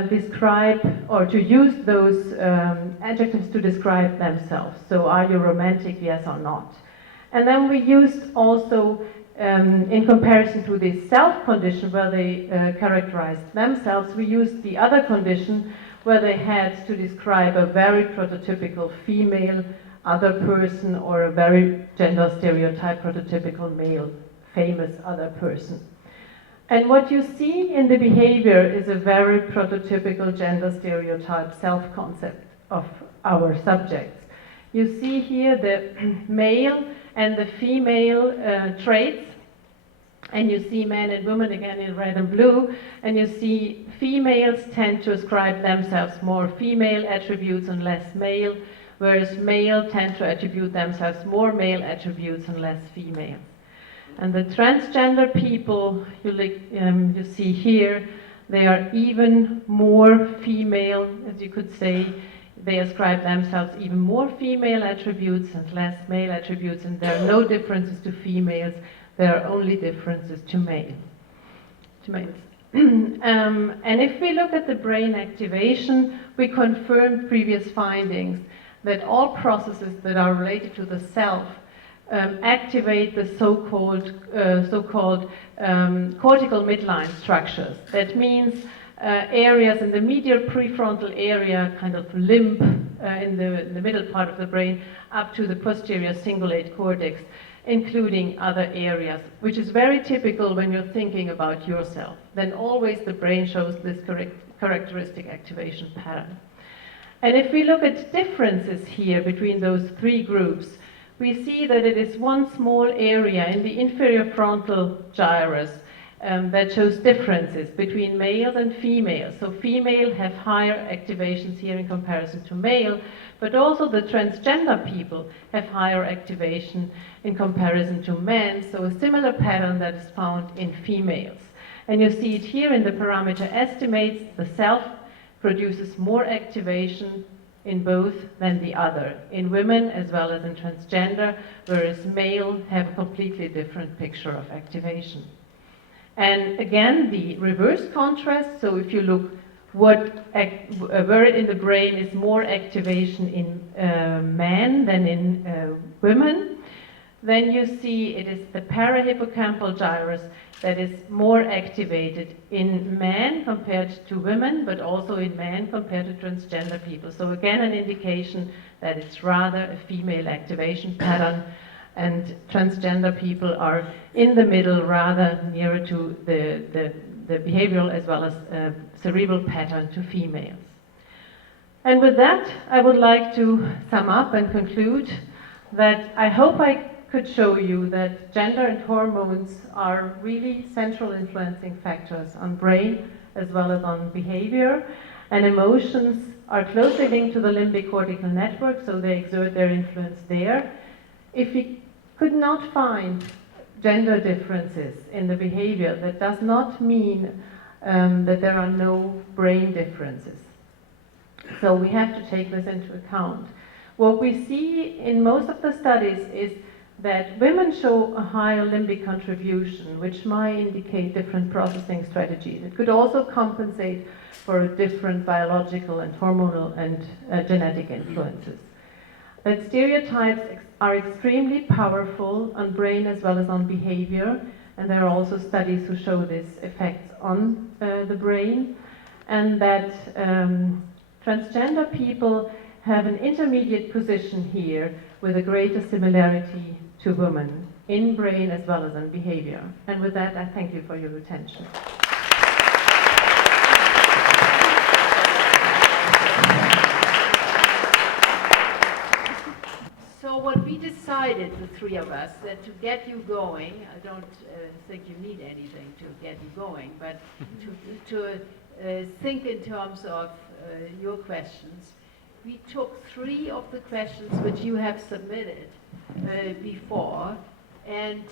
describe or to use those adjectives to describe themselves. So are you romantic, yes or not? And then we used also, in comparison to the self condition where they characterized themselves, we used the other condition where they had to describe a very prototypical female other person or a very gender stereotype prototypical male famous other person. And what you see in the behavior is a very prototypical gender stereotype self-concept of our subjects. You see here the male and the female traits, and you see men and women again in red and blue, and you see females tend to ascribe themselves more female attributes and less male, whereas male tend to attribute themselves more male attributes and less female. And the transgender people you see here, they are even more female, as you could say. They ascribe themselves even more female attributes and less male attributes, and there are no differences to females. There are only differences to males. And if we look at the brain activation, we confirm previous findings that all processes that are related to the self activate the so-called cortical midline structures. That means areas in the medial prefrontal area, kind of limb in the middle part of the brain, up to the posterior cingulate cortex, including other areas, which is very typical when you're thinking about yourself. Then always the brain shows this characteristic activation pattern. And if we look at differences here between those three groups, we see that it is one small area in the inferior frontal gyrus that shows differences between males and females. So female have higher activations here in comparison to male, but also the transgender people have higher activation in comparison to men. So a similar pattern that is found in females. And you see it here in the parameter estimates. The self produces more activation in both than the other, in women as well as in transgender, whereas male have a completely different picture of activation. And again, the reverse contrast, so if you look where in the brain is more activation in men than in women, then you see it is the parahippocampal gyrus that is more activated in men compared to women, but also in men compared to transgender people. So again, an indication that it's rather a female activation pattern, and transgender people are in the middle, rather nearer to the behavioral as well as cerebral pattern to females. And with that, I would like to sum up and conclude that I hope I could show you that gender and hormones are really central influencing factors on brain as well as on behavior, and emotions are closely linked to the limbic cortical network, so they exert their influence there. If we could not find gender differences in the behavior, that does not mean that there are no brain differences. So we have to take this into account. What we see in most of the studies is that women show a higher limbic contribution, which might indicate different processing strategies. It could also compensate for different biological and hormonal and genetic influences. That stereotypes are extremely powerful on brain as well as on behavior, and there are also studies who show this effects on the brain, and that transgender people have an intermediate position here with a greater similarity to women in brain as well as in behavior. And with that, I thank you for your attention. So what we decided, the three of us, that to get you going, I don't think you need anything to get you going, but to think in terms of your questions, we took 3 of the questions which you have submitted before, and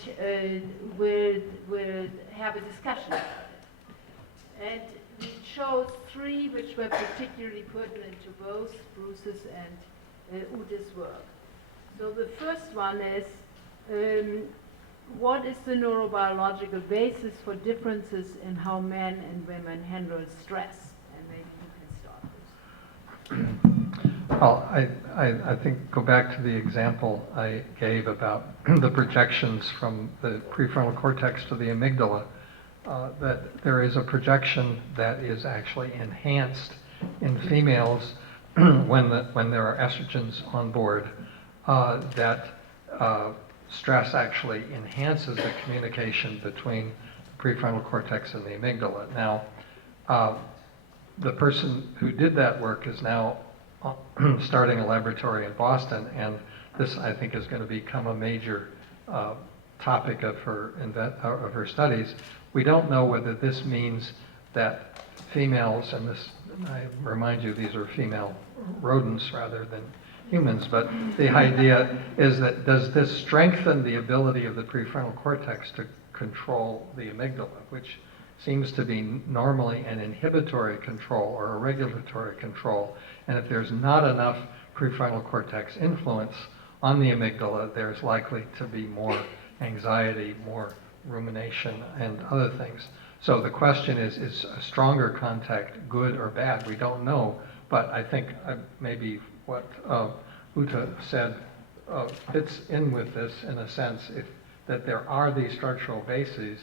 we'll have a discussion about it. And we chose 3 which were particularly pertinent to both Bruce's and Ute's work. So the first one is, what is the neurobiological basis for differences in how men and women handle stress? And maybe you can start with. Well, I think go back to the example I gave about the projections from the prefrontal cortex to the amygdala, that there is a projection that is actually enhanced in females when there are estrogens on board, that stress actually enhances the communication between the prefrontal cortex and the amygdala. Now, the person who did that work is now starting a laboratory in Boston, and this, I think, is going to become a major topic of her studies. We don't know whether this means that females, and this, I remind you, these are female rodents rather than humans, but the idea is that does this strengthen the ability of the prefrontal cortex to control the amygdala, which seems to be normally an inhibitory control or a regulatory control. And if there's not enough prefrontal cortex influence on the amygdala, there's likely to be more anxiety, more rumination, and other things. So the question is a stronger contact good or bad? We don't know, but I think maybe what Ute said fits in with this in a sense, that there are these structural bases.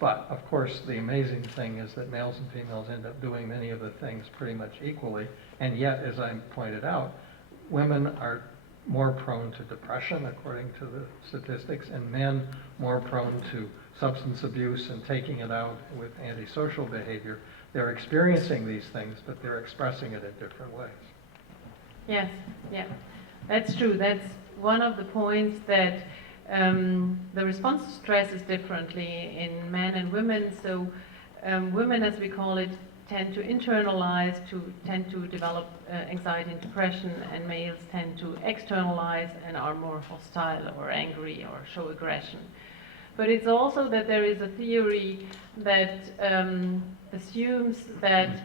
But of course, the amazing thing is that males and females end up doing many of the things pretty much equally. And yet, as I pointed out, women are more prone to depression, according to the statistics, and men more prone to substance abuse and taking it out with antisocial behavior. They're experiencing these things, but they're expressing it in different ways. Yes, yeah, that's true. That's one of the points, that the response to stress is differently in men and women. So women, as we call it, tend to internalize, tend to develop anxiety and depression, and males tend to externalize and are more hostile or angry or show aggression. But it's also that there is a theory that assumes that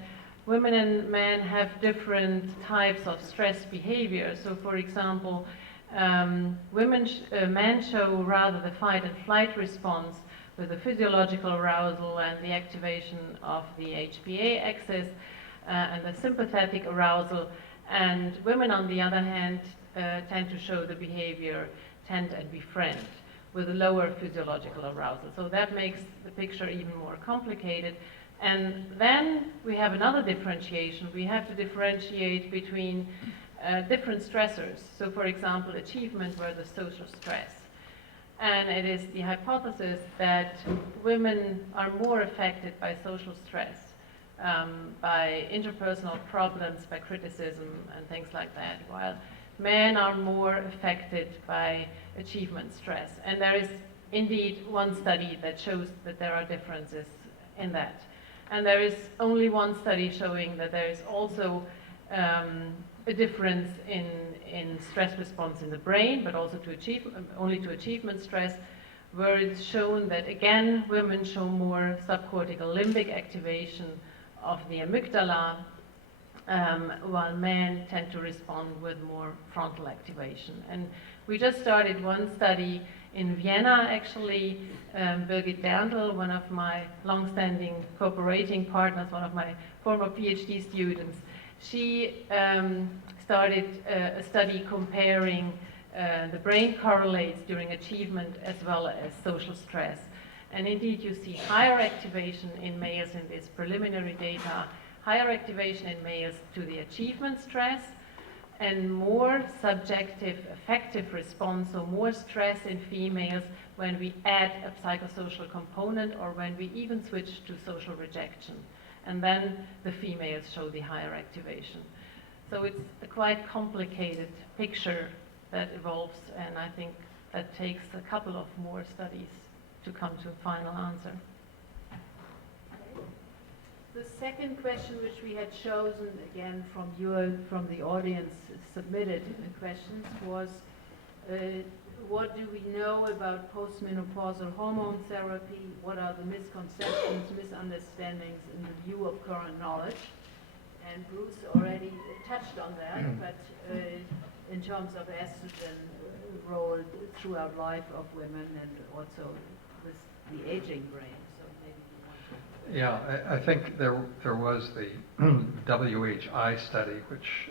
women and men have different types of stress behavior. So for example, men show rather the fight and flight response with the physiological arousal and the activation of the HPA axis and the sympathetic arousal. And women, on the other hand, tend to show the behavior tend and befriend with a lower physiological arousal. So that makes the picture even more complicated. And then we have another differentiation. We have to differentiate between different stressors. So for example, achievement versus social stress. And it is the hypothesis that women are more affected by social stress, by interpersonal problems, by criticism and things like that, while men are more affected by achievement stress. And there is indeed one study that shows that there are differences in that. And there is only one study showing that there is also a difference in stress response in the brain, but also only to achievement stress, where it's shown that again women show more subcortical limbic activation of the amygdala, while men tend to respond with more frontal activation. And we just started one study in Vienna, actually. Birgit Derndl, one of my long-standing cooperating partners, one of my former PhD students, she started a study comparing the brain correlates during achievement as well as social stress. And indeed, you see higher activation in males in this preliminary data, higher activation in males to the achievement stress, and more subjective affective response, so more stress in females when we add a psychosocial component or when we even switch to social rejection. And then the females show the higher activation. So it's a quite complicated picture that evolves, and I think that takes a couple of more studies to come to a final answer. The second question, which we had chosen again from the audience submitted questions, was what do we know about postmenopausal hormone therapy? What are the misconceptions, misunderstandings in the view of current knowledge? And Bruce already touched on that, but in terms of estrogen role throughout life of women and also with the aging brain. So maybe you want to... Yeah, I think there was the WHI study, which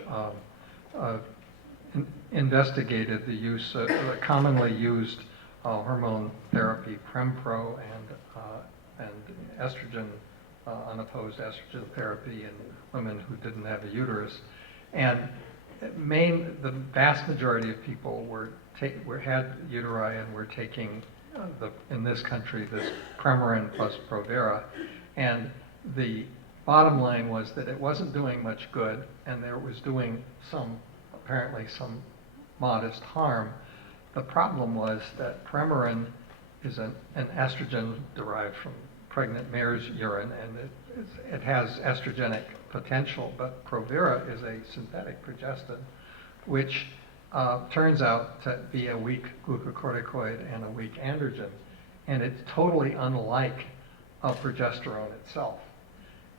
investigated the use of commonly used hormone therapy, Prempro, and estrogen, unopposed estrogen therapy in women who didn't have a uterus. And the vast majority of people had uteri and were taking in this country this Premarin plus Provera, and the bottom line was that it wasn't doing much good, and there was doing apparently some modest harm. The problem was that Premarin is an estrogen derived from pregnant mare's urine, and it has estrogenic potential, but Provera is a synthetic progestin, which turns out to be a weak glucocorticoid and a weak androgen, and it's totally unlike progesterone itself.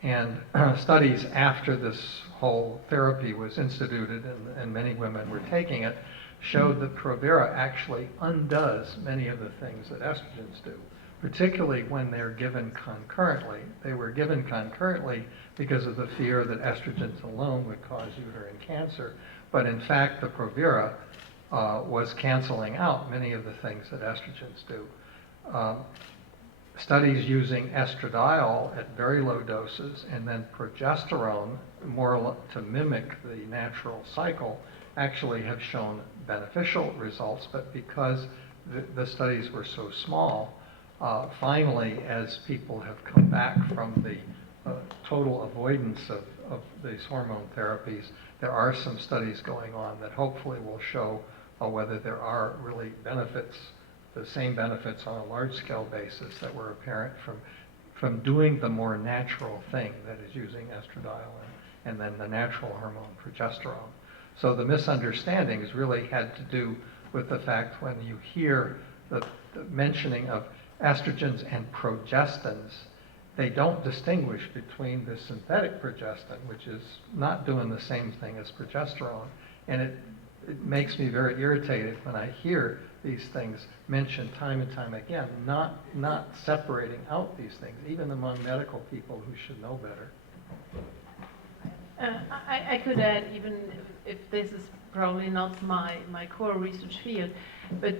And studies after this whole therapy was instituted and many women were taking it showed that Provera actually undoes many of the things that estrogens do, particularly when they're given concurrently. They were given concurrently because of the fear that estrogens alone would cause uterine cancer, but in fact the Provera was canceling out many of the things that estrogens do. Studies using estradiol at very low doses and then progesterone more to mimic the natural cycle actually have shown beneficial results, but because the studies were so small, finally, as people have come back from the total avoidance of these hormone therapies, there are some studies going on that hopefully will show whether there are really benefits, the same benefits on a large-scale basis that were apparent from doing the more natural thing, that is using estradiol and then the natural hormone progesterone. So the misunderstandings really had to do with the fact when you hear the mentioning of estrogens and progestins, they don't distinguish between the synthetic progestin, which is not doing the same thing as progesterone. And it makes me very irritated when I hear these things mentioned time and time again, not separating out these things, even among medical people who should know better. I could add, even if this is probably not my core research field, but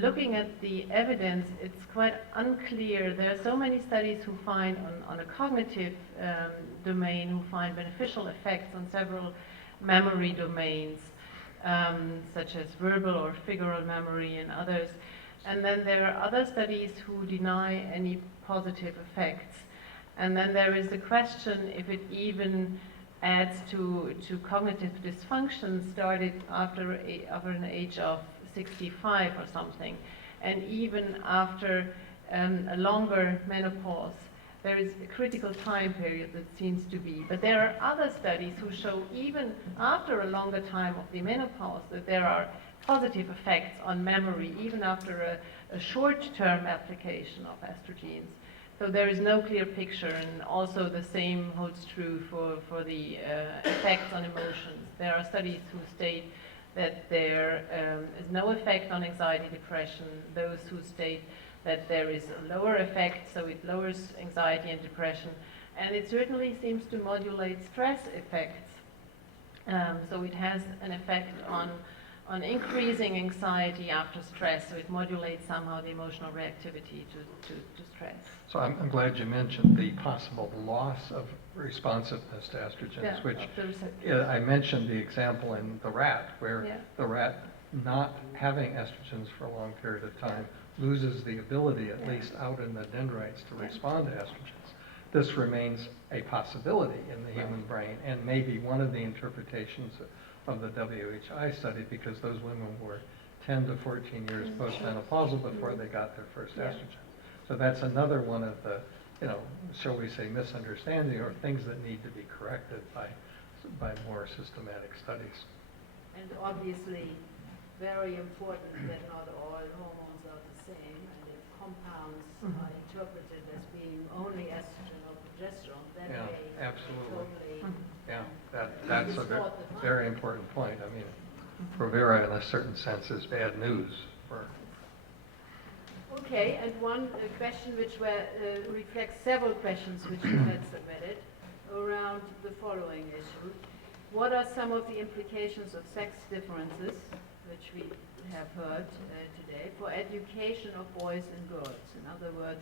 looking at the evidence, it's quite unclear. There are so many studies who find on a cognitive domain, who find beneficial effects on several memory domains, such as verbal or figural memory and others. And then there are other studies who deny any positive effects. And then there is the question if it even adds to cognitive dysfunction started after an age of 65 or something. And even after a longer menopause, there is a critical time period that seems to be. But there are other studies who show even after a longer time of the menopause that there are positive effects on memory, even after a short-term application of estrogens. So there is no clear picture, and also the same holds true for the effects on emotions. There are studies who state that there is no effect on anxiety, depression. Those who state that there is a lower effect, so it lowers anxiety and depression. And it certainly seems to modulate stress effects. So it has an effect on increasing anxiety after stress, so it modulates somehow the emotional reactivity to stress. So I'm glad you mentioned the possible loss of responsiveness to estrogens, which I mentioned the example in the rat, where the rat not having estrogens for a long period of time loses the ability, at least out in the dendrites, to respond to estrogens. This remains a possibility in the human brain, and maybe one of the interpretations of the WHI study, because those women were 10 to 14 years postmenopausal before they got their first estrogen. So that's another one of the, shall we say, misunderstanding or things that need to be corrected by more systematic studies. And obviously, very important that not all hormones are the same, and if compounds are interpreted as being only estrogen or progesterone, that may absolutely. totally That's a very important point. I mean, Provera, in a certain sense, is bad news for. Okay, and one question which reflects several questions which you had submitted around the following issue. What are some of the implications of sex differences, which we have heard today, for education of boys and girls? In other words,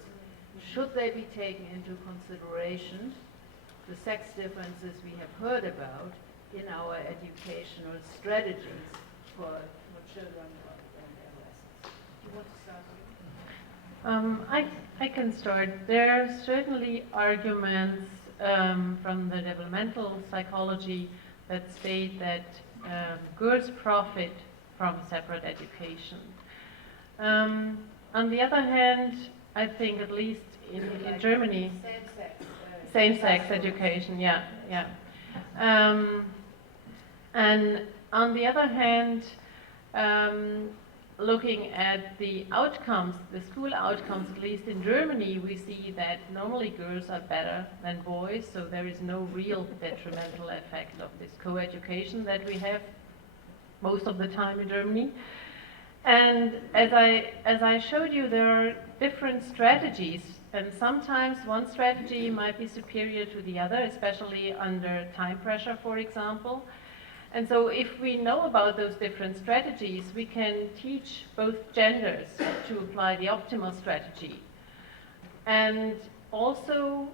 should they be taken into consideration, the sex differences we have heard about, in our educational strategies for children and adolescents? Do you want to start? I can start. There are certainly arguments from the developmental psychology that state that girls profit from separate education. On the other hand, I think at least in Germany, same-sex education, yeah. And on the other hand, looking at the outcomes, the school outcomes, at least in Germany, we see that normally girls are better than boys, so there is no real detrimental effect of this co-education that we have most of the time in Germany. And as I showed you, there are different strategies, and sometimes one strategy might be superior to the other, especially under time pressure, for example. And so if we know about those different strategies, we can teach both genders to apply the optimal strategy. And also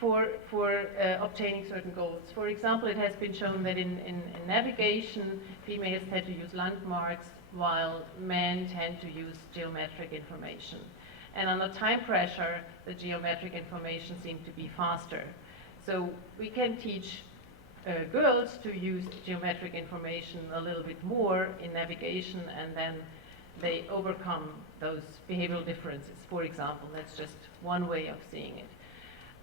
for obtaining certain goals. For example, it has been shown that in navigation, females tend to use landmarks, while men tend to use geometric information. And under time pressure, the geometric information seems to be faster. So we can teach girls to use geometric information a little bit more in navigation, and then they overcome those behavioral differences, for example. That's just one way of seeing it.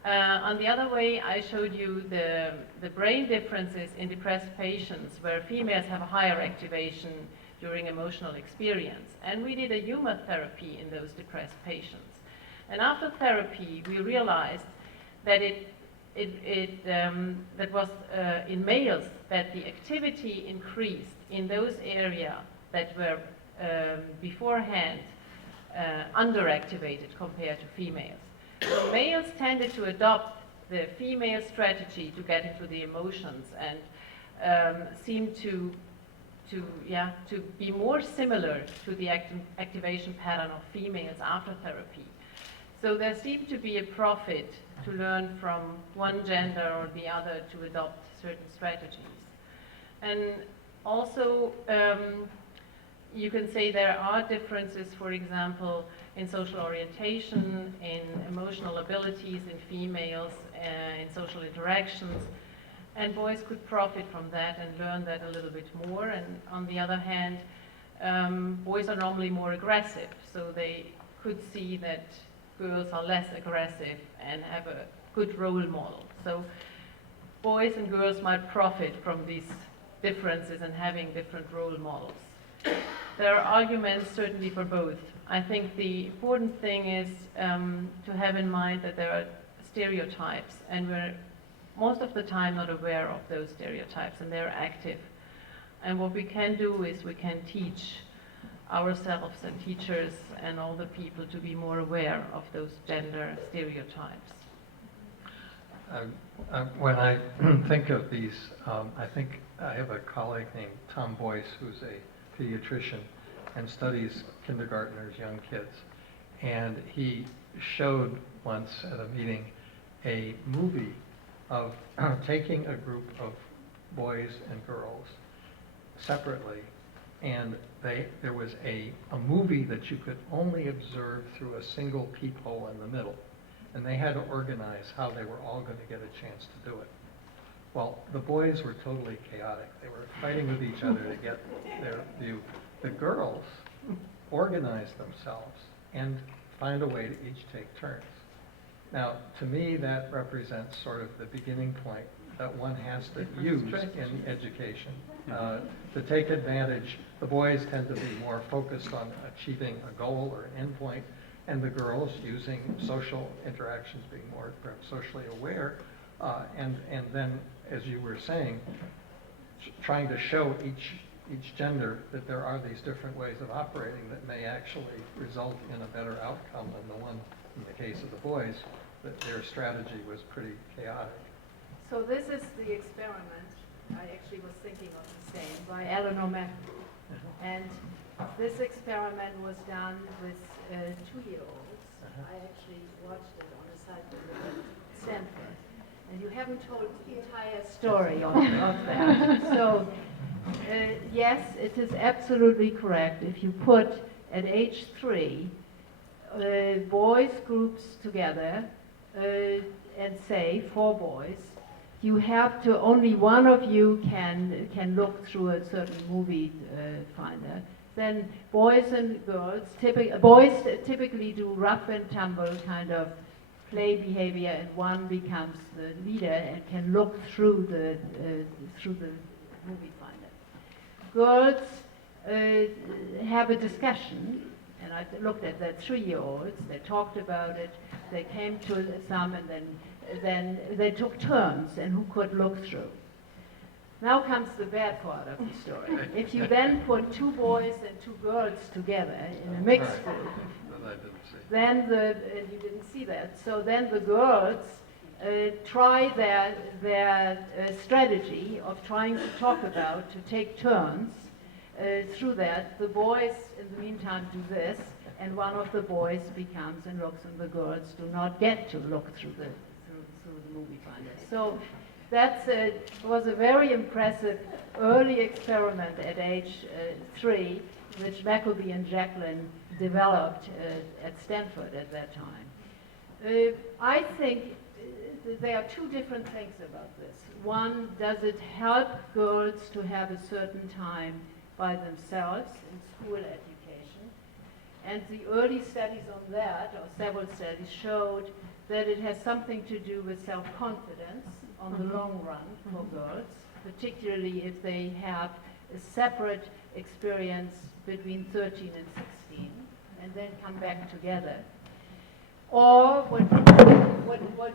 On the other way, I showed you the brain differences in depressed patients, where females have a higher activation during emotional experience. And we did a humor therapy in those depressed patients. And after therapy, we realized that that was in males that the activity increased in those areas that were beforehand underactivated compared to females. So males tended to adopt the female strategy to get into the emotions and seem to be more similar to the activation pattern of females after therapy. So there seemed to be a profit to learn from one gender or the other to adopt certain strategies. And also, you can say there are differences, for example, in social orientation, in emotional abilities in females, in social interactions, and boys could profit from that and learn that a little bit more. And on the other hand, boys are normally more aggressive, so they could see that girls are less aggressive and have a good role model. So boys and girls might profit from these differences and having different role models. There are arguments certainly for both. I think the important thing is to have in mind that there are stereotypes, and we're most of the time not aware of those stereotypes, and they're active. And what we can do is we can teach ourselves and teachers and all the people to be more aware of those gender stereotypes. When I think of these, I think I have a colleague named Tom Boyce who's a pediatrician and studies kindergartners, young kids. And he showed once at a meeting a movie of taking a group of boys and girls separately, and there was a movie that you could only observe through a single peephole in the middle. And they had to organize how they were all going to get a chance to do it. Well, the boys were totally chaotic. They were fighting with each other to get their view. The girls organized themselves and find a way to each take turns. Now, to me, that represents sort of the beginning point that one has to use in education. To take advantage, the boys tend to be more focused on achieving a goal or an endpoint, and the girls using social interactions, being more perhaps socially aware, and then, as you were saying, trying to show each gender that there are these different ways of operating that may actually result in a better outcome than the one in the case of the boys, that their strategy was pretty chaotic. So this is the experiment. I actually was thinking of the same, by Eleanor McEwen. And this experiment was done with 2-year-olds. I actually watched it on a site visit at Stanford. And you haven't told the entire story of that. So yes, it is absolutely correct. If you put at age 3 boys groups together and say 4 boys, you have to, only one of you can look through a certain movie finder. Then boys and girls, boys typically do rough and tumble kind of play behavior, and one becomes the leader and can look through the movie finder. Girls have a discussion, and I looked at the 3-year-olds. They talked about it. They came to some, and then they took turns and who could look through. Now comes the bad part of the story. If you then put 2 boys and 2 girls together in a mixed group, then and you didn't see that. So then the girls try their strategy of trying to talk about, to take turns through that. The boys, in the meantime, do this, and one of the boys becomes and looks, and the girls do not get to look through the movie finder. So that was a very impressive early experiment at age 3, which McEwen and Jacqueline developed at Stanford at that time. I think there are 2 different things about this. One, does it help girls to have a certain time by themselves in school education? And the early studies on that, or several studies, showed that it has something to do with self-confidence on the long run for girls, particularly if they have a separate experience between 13 and 16, and then come back together. Or what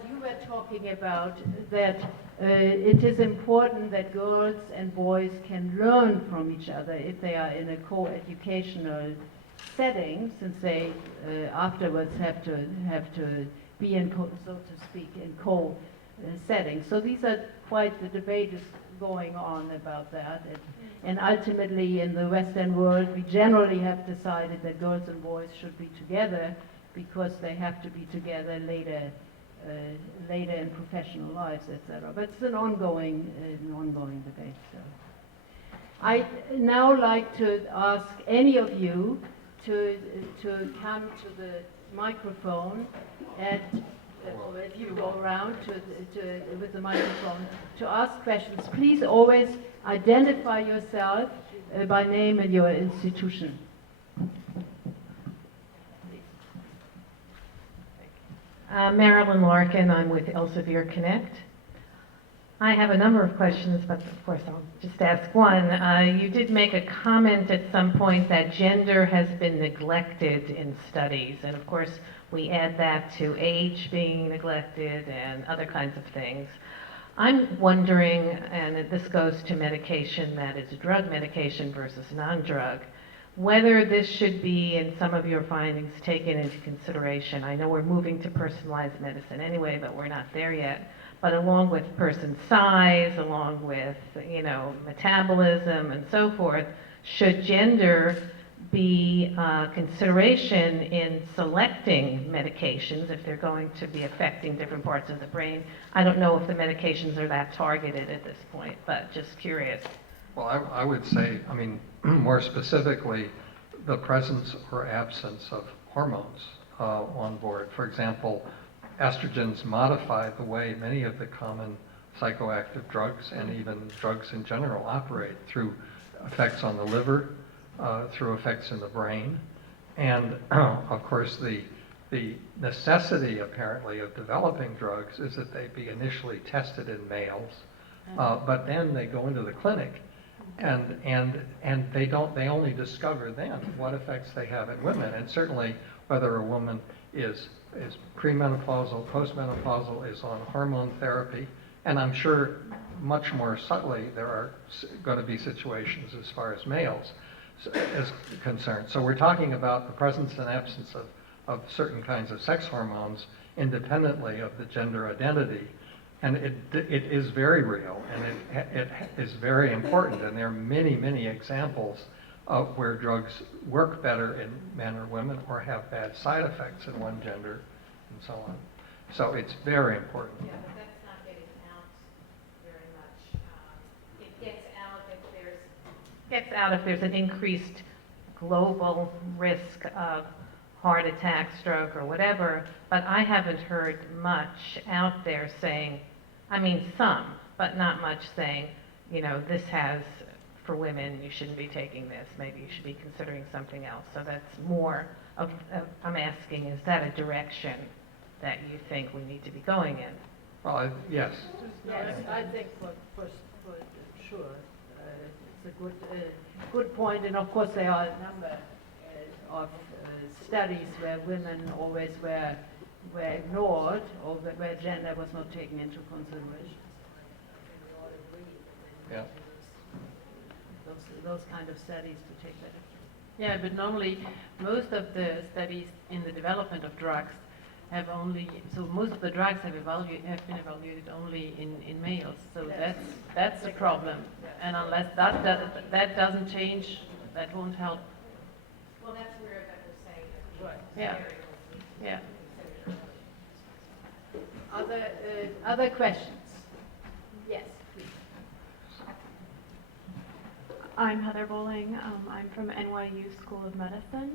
you were talking about, that it is important that girls and boys can learn from each other if they are in a co-educational setting, since they afterwards have to be in, so to speak, in settings. So these are quite, the debate is going on about that. And ultimately in the Western world, we generally have decided that girls and boys should be together because they have to be together later in professional lives, etc. But it's an ongoing debate. So I'd now like to ask any of you to come to the microphone and or if you go around with the microphone to ask questions. Please always identify yourself by name and your institution. Marilyn Larkin, I'm with Elsevier Connect. I have a number of questions, but of course I'll just ask one. You did make a comment at some point that gender has been neglected in studies, and of course we add that to age being neglected and other kinds of things. I'm wondering, and this goes to medication that is drug medication versus non-drug, whether this should be, in some of your findings, taken into consideration. I know we're moving to personalized medicine anyway, but we're not there yet. But along with person size, along with, metabolism and so forth, should gender be consideration in selecting medications if they're going to be affecting different parts of the brain? I don't know if the medications are that targeted at this point, but just curious. Well, I would say, more specifically, the presence or absence of hormones on board. For example, estrogens modify the way many of the common psychoactive drugs and even drugs in general operate through effects on the liver, through effects in the brain. And of course, the necessity apparently of developing drugs is that they be initially tested in males, but then they go into the clinic and they only discover then what effects they have in women. And certainly whether a woman is premenopausal, postmenopausal, is on hormone therapy, and I'm sure much more subtly there are going to be situations as far as males is concerned. So we're talking about the presence and absence of certain kinds of sex hormones independently of the gender identity. And it is very real, and it is very important, and there are many, many examples of where drugs work better in men or women or have bad side effects in one gender, and so on. So it's very important. Yeah, but that's not getting out very much. It gets out if there's an increased global risk of heart attack, stroke, or whatever, but I haven't heard much out there saying, some, but not much saying, this has, for women, you shouldn't be taking this, maybe you should be considering something else. So that's more of, I'm asking, is that a direction that you think we need to be going in? Well, yes. Yes, I think for sure. It's a good point, and of course there are a number of studies where women always were ignored, or where gender was not taken into consideration. Yeah. Those kind of studies to take that. Yeah, but normally most of the studies in the development of drugs have only, so most of the drugs have been evaluated only in males. So that's the problem. And unless that doesn't change, that won't help. Well, that's weird that we're saying that. Right. Yeah. Yeah. Other questions? Yes, please. I'm Heather Bowling. I'm from NYU School of Medicine.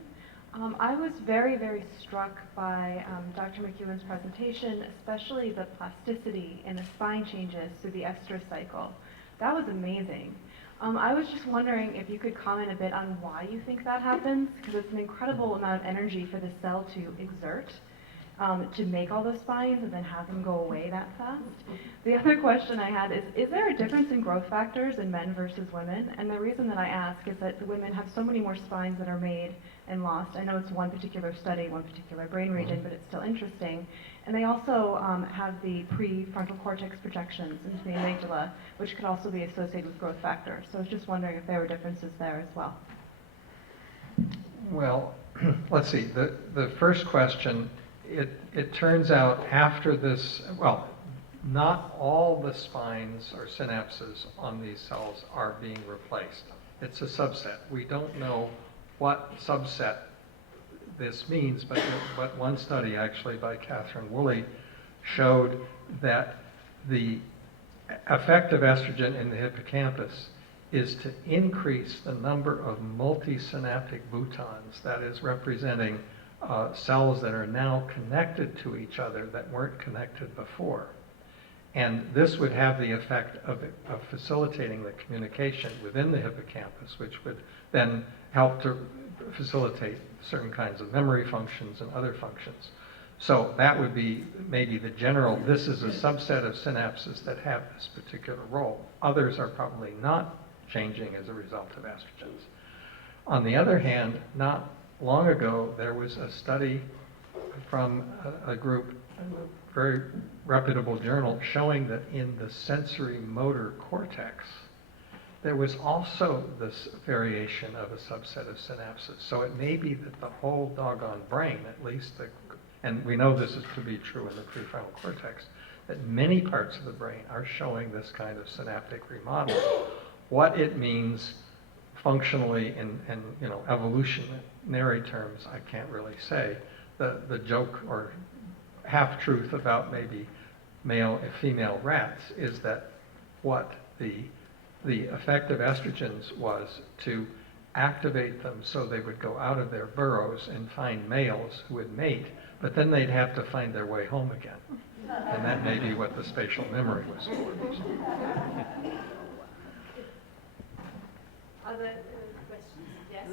I was very, very struck by Dr. McEwen's presentation, especially the plasticity and the spine changes through the estrous cycle. That was amazing. I was just wondering if you could comment a bit on why you think that happens, because it's an incredible amount of energy for the cell to exert to make all those spines and then have them go away that fast. The other question I had is there a difference in growth factors in men versus women? And the reason that I ask is that the women have so many more spines that are made and lost. I know it's one particular study, one particular brain region, but it's still interesting. And they also have the prefrontal cortex projections into the amygdala, which could also be associated with growth factors. So I was just wondering if there were differences there as well. Well, let's see. The first question, it turns out after this, well, not all the spines or synapses on these cells are being replaced. It's a subset. We don't know what subset this means, but one study actually by Catherine Woolley showed that the effect of estrogen in the hippocampus is to increase the number of multisynaptic boutons, that is representing cells that are now connected to each other that weren't connected before. And this would have the effect of facilitating the communication within the hippocampus, which would then help to facilitate certain kinds of memory functions and other functions. So that would be maybe the general, this is a subset of synapses that have this particular role. Others are probably not changing as a result of estrogens. On the other hand, not long ago, there was a study from a group, a very reputable journal, showing that in the sensory motor cortex, there was also this variation of a subset of synapses. So it may be that the whole doggone brain, at least, and we know this is to be true in the prefrontal cortex, that many parts of the brain are showing this kind of synaptic remodeling. What it means functionally in evolutionary terms, I can't really say. The joke or half-truth about maybe male and female rats is that what the effect of estrogens was to activate them so they would go out of their burrows and find males who would mate, but then they'd have to find their way home again. And that may be what the spatial memory was for. Other questions? Yes?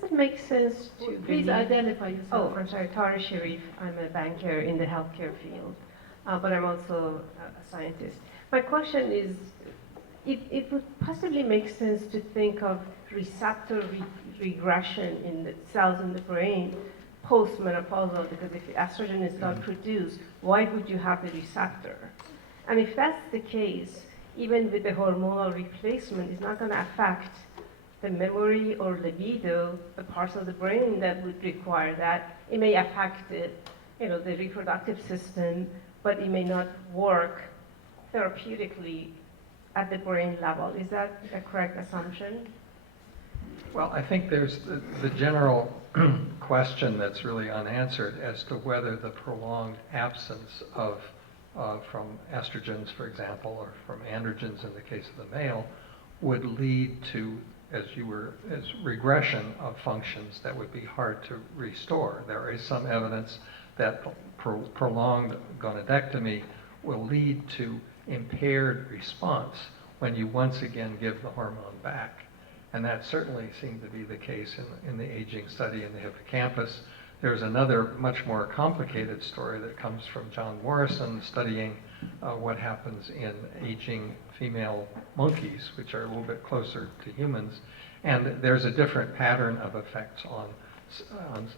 Does it make sense to Please believe... identify yourself. Oh, I'm sorry, Tara Sharif. I'm a banker in the healthcare field, but I'm also a scientist. My question is, it would possibly make sense to think of receptor regression in the cells in the brain post-menopausal, because if estrogen is not produced, why would you have the receptor? And if that's the case, even with the hormonal replacement, it's not going to affect the memory or libido, the parts of the brain that would require that. It may affect the reproductive system, but it may not work therapeutically at the brain level. Is that a correct assumption? Well, I think there's the general question that's really unanswered as to whether the prolonged absence of from estrogens, for example, or from androgens in the case of the male, would lead to, as regression of functions that would be hard to restore. There is some evidence that prolonged gonadectomy will lead to impaired response when you once again give the hormone back. And that certainly seemed to be the case in the aging study in the hippocampus. There's another much more complicated story that comes from John Morrison studying what happens in aging female monkeys, which are a little bit closer to humans. And there's a different pattern of effects on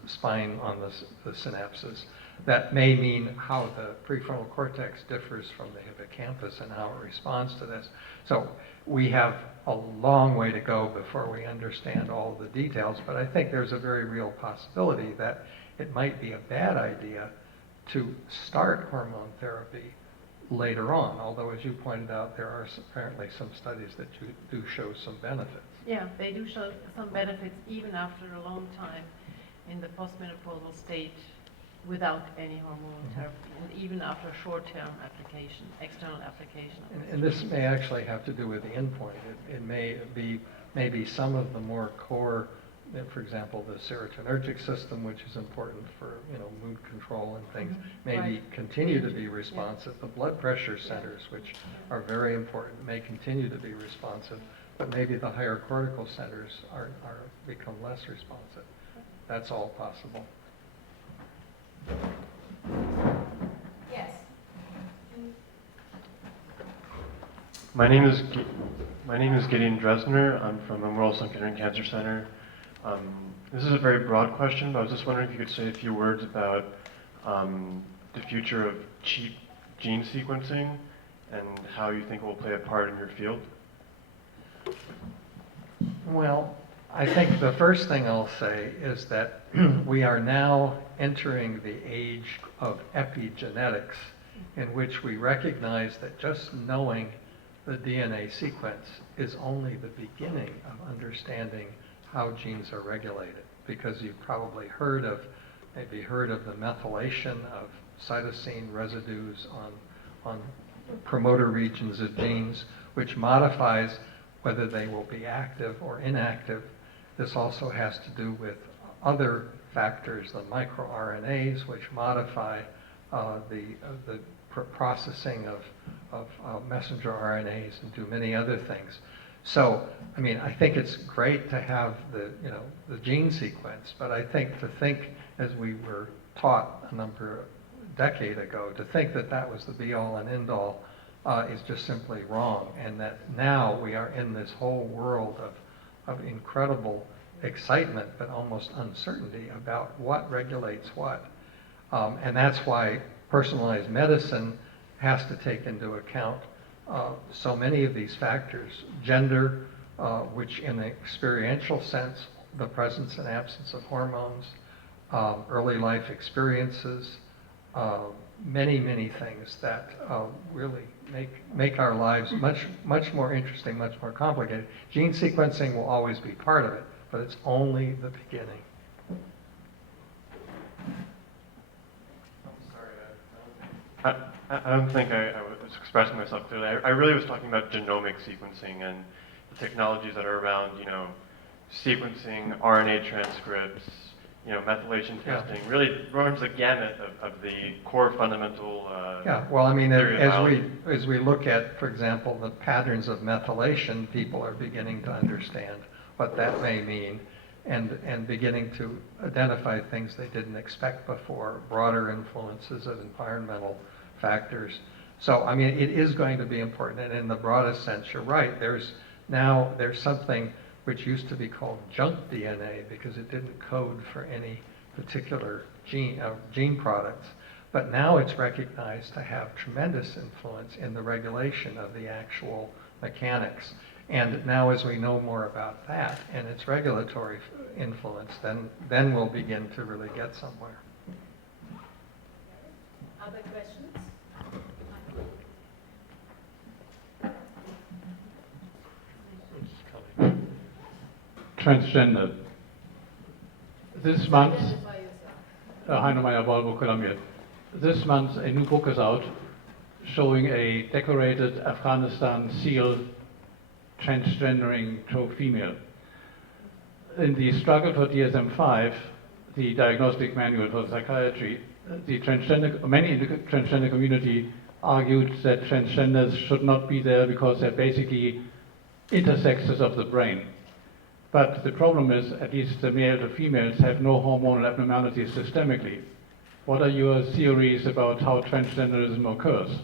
spine, on the synapses. That may mean how the prefrontal cortex differs from the hippocampus and how it responds to this. So we have a long way to go before we understand all the details, but I think there's a very real possibility that it might be a bad idea to start hormone therapy later on, although as you pointed out, there are apparently some studies that do show some benefits. Yeah, they do show some benefits even after a long time in the postmenopausal state without any hormonal therapy, and even after short-term application, external application. And this may actually have to do with the endpoint. It may be maybe some of the more core, for example, the serotonergic system, which is important for mood control and things, maybe continue to be responsive. The blood pressure centers, which are very important, may continue to be responsive, but maybe the higher cortical centers are become less responsive. That's all possible. Yes. My name is My name is Gideon Dresner. I'm from Memorial Sloan Kettering Cancer Center. This is a very broad question, but I was just wondering if you could say a few words about the future of cheap gene sequencing and how you think it will play a part in your field. Well, I think the first thing I'll say is that we are now entering the age of epigenetics, in which we recognize that just knowing the DNA sequence is only the beginning of understanding how genes are regulated. Because you've probably maybe heard of the methylation of cytosine residues on promoter regions of genes, which modifies whether they will be active or inactive. This also has to do with other factors, the microRNAs, which modify the processing of messenger RNAs and do many other things. So, I mean, I think it's great to have the gene sequence, but I think as we were taught a decade ago, to think that that was the be-all and end-all is just simply wrong, and that now we are in this whole world of incredible excitement, but almost uncertainty about what regulates what. And that's why personalized medicine has to take into account so many of these factors. Gender, which in the experiential sense, the presence and absence of hormones, early life experiences, many things that really make our lives much more interesting, much more complicated. Gene sequencing will always be part of it, but it's only the beginning. I don't think I was expressing myself clearly. I really was talking about genomic sequencing and the technologies that are around, sequencing RNA transcripts, methylation testing. Yeah. Really runs the gamut of the core fundamental. Yeah. Well, I mean, as we look at, for example, the patterns of methylation, people are beginning to understand what that may mean, and beginning to identify things they didn't expect before, broader influences of environmental factors. So, I mean, it is going to be important, and in the broadest sense, you're right. There's something which used to be called junk DNA because it didn't code for any particular gene products, but now it's recognized to have tremendous influence in the regulation of the actual mechanics. And now as we know more about that and its regulatory influence, then we'll begin to really get somewhere. Other questions? Transgender. This month, Heiner Meyer, Volvo, Columbia. This month a new book is out showing a decorated Afghanistan SEAL transgendering to female. In the struggle for DSM-5, the diagnostic manual for psychiatry, many in the transgender community argued that transgenders should not be there because they're basically intersexes of the brain. But the problem is, at least the male to females have no hormonal abnormalities systemically. What are your theories about how transgenderism occurs?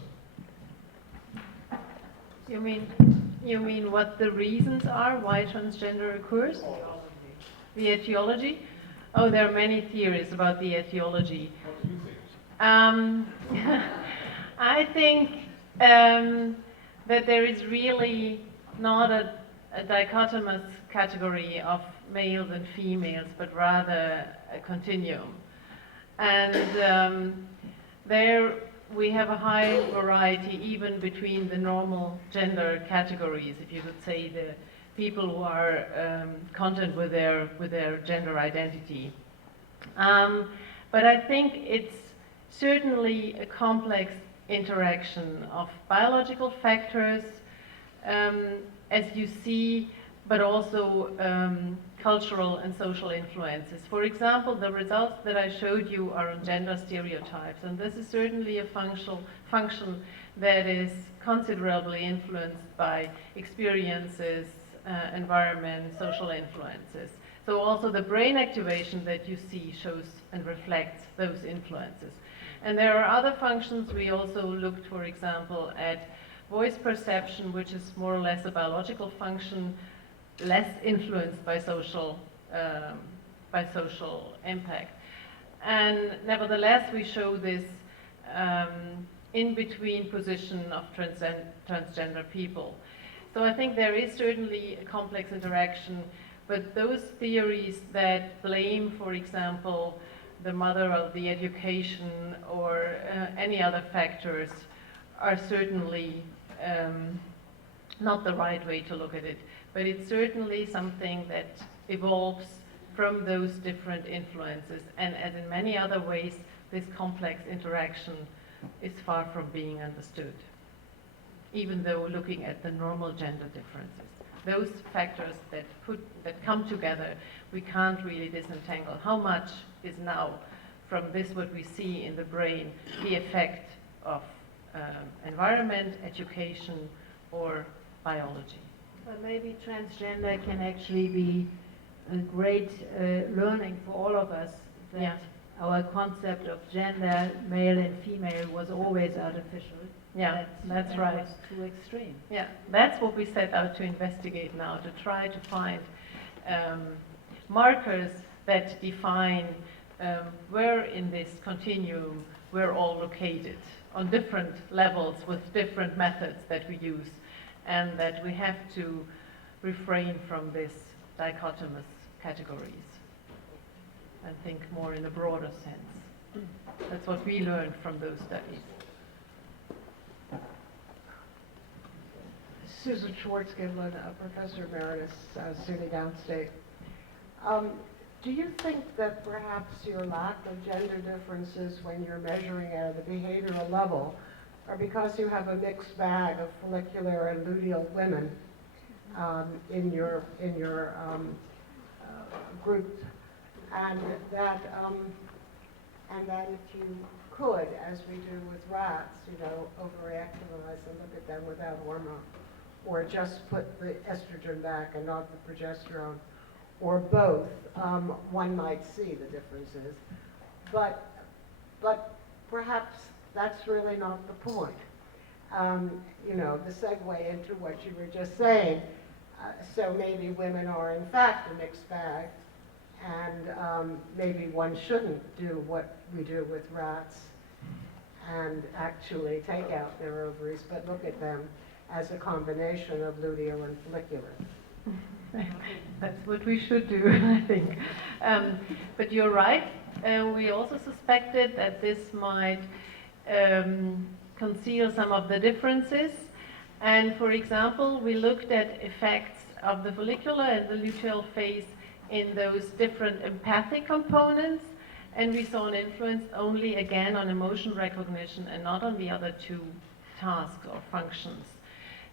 You mean what the reasons are why transgender occurs? The etiology? Oh, there are many theories about the etiology. I think that there is really not a dichotomous category of males and females, but rather a continuum. And there we have a high variety even between the normal gender categories, if you could say, the people who are content with their gender identity. But I think it's certainly a complex interaction of biological factors, as you see, but also cultural and social influences. For example, the results that I showed you are on gender stereotypes, and this is certainly a function that is considerably influenced by experiences, environment, social influences. So also the brain activation that you see shows and reflects those influences. And there are other functions. We also looked, for example, at voice perception, which is more or less a biological function, less influenced by social impact. And nevertheless, we show this in-between position of transgender people. So I think there is certainly a complex interaction, but those theories that blame, for example, the mother of the education or any other factors are certainly not the right way to look at it. But it's certainly something that evolves from those different influences. And as in many other ways, this complex interaction is far from being understood, even though looking at the normal gender differences. Those factors that come together, we can't really disentangle. How much is now from this what we see in the brain, the effect of environment, education, or biology? But maybe transgender can actually be a great learning for all of us, that Yeah. our concept of gender, male and female, was always artificial. Yeah, that's and right. was too extreme. Yeah, that's what we set out to investigate now, to try to find markers that define where in this continuum we're all located on different levels with different methods that we use, and that we have to refrain from this dichotomous categories and think more in a broader sense. That's what we learned from those studies. Susan Schwartz-Giblin, a professor emeritus, SUNY Downstate. Do you think that perhaps your lack of gender differences when you're measuring at a behavioral level are because you have a mixed bag of follicular and luteal women in your group, and that if you could, as we do with rats, overactivate and look at them without hormone, or just put the estrogen back and not the progesterone, or both, one might see the differences. But perhaps that's really not the point. The segue into what you were just saying, so maybe women are in fact a mixed bag, and maybe one shouldn't do what we do with rats and actually take out their ovaries, but look at them as a combination of luteal and follicular. That's what we should do, I think. But you're right. We also suspected that this might conceal some of the differences. And for example, we looked at effects of the follicular and the luteal phase in those different empathic components, and we saw an influence only again on emotion recognition and not on the other two tasks or functions.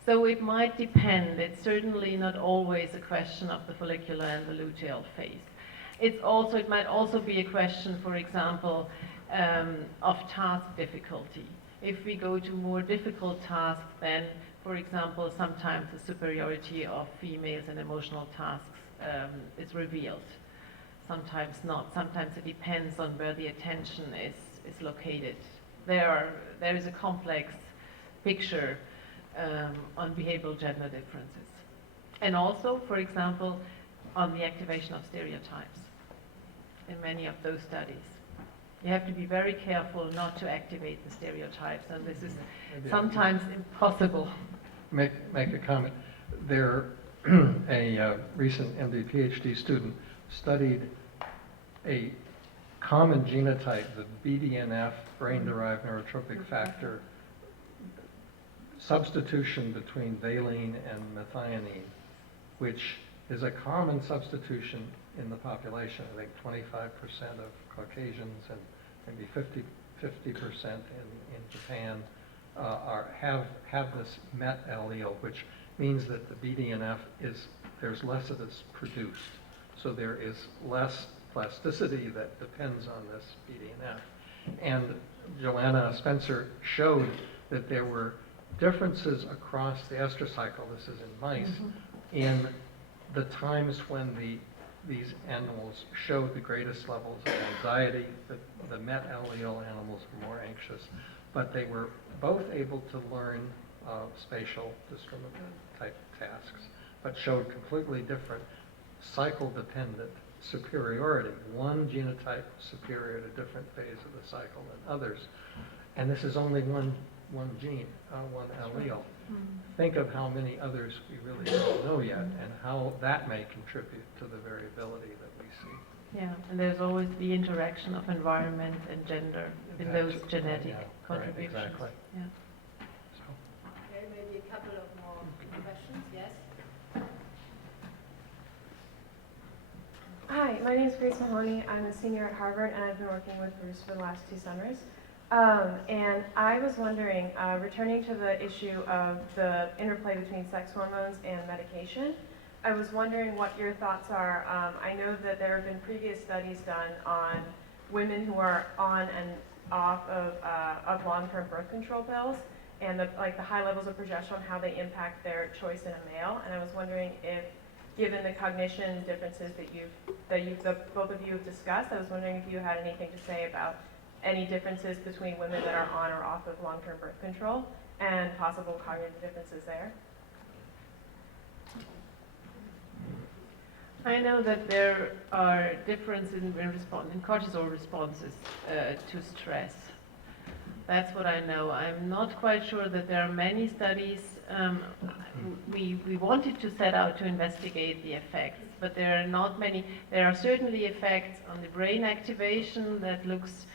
So it might depend. It's certainly not always a question of the follicular and the luteal phase. It might also be a question, for example, of task difficulty. If we go to more difficult tasks, then, for example, sometimes the superiority of females in emotional tasks is revealed. Sometimes not. Sometimes it depends on where the attention is located. There is a complex picture on behavioral gender differences. And also, for example, on the activation of stereotypes in many of those studies. You have to be very careful not to activate the stereotypes, and this is sometimes impossible. Make a comment. There, a recent MD PhD student studied a common genotype, the BDNF, brain-derived neurotropic factor, substitution between valine and methionine, which is a common substitution in the population. I think 25% of Caucasians and maybe 50% in Japan have this MET allele, which means that the BDNF there's less of this produced. So there is less plasticity that depends on this BDNF. And Joanna Spencer showed that there were differences across the estrous cycle, this is in mice, in the times when these animals showed the greatest levels of anxiety. The MET allele animals were more anxious, but they were both able to learn spatial discriminant type tasks, but showed completely different cycle-dependent superiority. One genotype superior at a different phase of the cycle than others. And this is only one gene, one allele. Think of how many others we really don't know yet, and how that may contribute to the variability that we see. Yeah, and there's always the interaction of environment and gender in those genetic contributions. Right, exactly. Yeah. So. Okay, maybe a couple of more questions, yes? Hi, my name is Grace Mahoney. I'm a senior at Harvard, and I've been working with Bruce for the last 2 summers. And I was wondering, returning to the issue of the interplay between sex hormones and medication, I was wondering what your thoughts are. I know that there have been previous studies done on women who are on and off of long-term birth control pills, and the high levels of progesterone, how they impact their choice in a male. And I was wondering if, given the cognition differences that both of you have discussed, I was wondering if you had anything to say about any differences between women that are on or off of long-term birth control and possible cognitive differences there. I know that there are differences in cortisol responses to stress. That's what I know. I'm not quite sure that there are many studies. We wanted to set out to investigate the effects, but there are not many. There are certainly effects on the brain activation that looks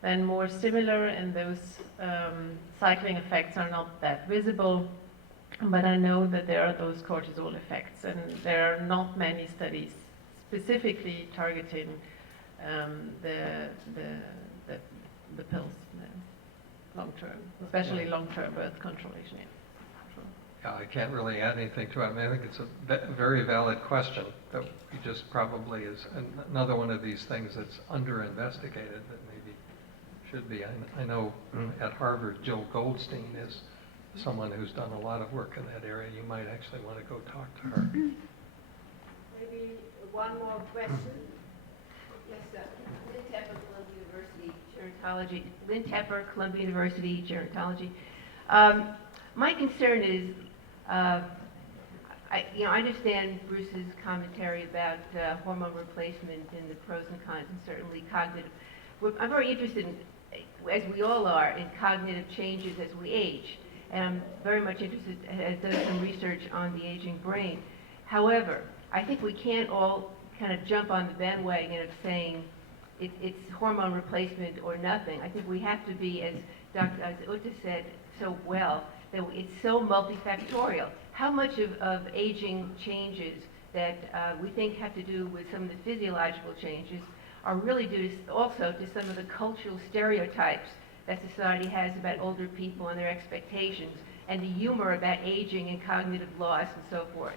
then more similar, and those cycling effects are not that visible. But I know that there are those cortisol effects, and there are not many studies specifically targeting the pills, long-term, especially long-term birth control regime. Yeah, I can't really add anything to it. I mean, I think it's a very valid question that we just probably is another one of these things that's under-investigated that maybe should be. I know at Harvard, Jill Goldstein is someone who's done a lot of work in that area. You might actually want to go talk to her. Maybe one more question. Yes, sir. Lynn Tepper, Columbia University, gerontology. My concern is, I understand Bruce's commentary about hormone replacement and the pros and cons, and certainly cognitive. I'm very interested in, as we all are, in cognitive changes as we age. And I'm very much interested, has done some research on the aging brain. However, I think we can't all kind of jump on the bandwagon of saying it's hormone replacement or nothing. I think we have to be, as Dr. Utta said so well, that it's so multifactorial. How much of aging changes that we think have to do with some of the physiological changes are really due also to some of the cultural stereotypes that society has about older people and their expectations, and the humor about aging and cognitive loss and so forth.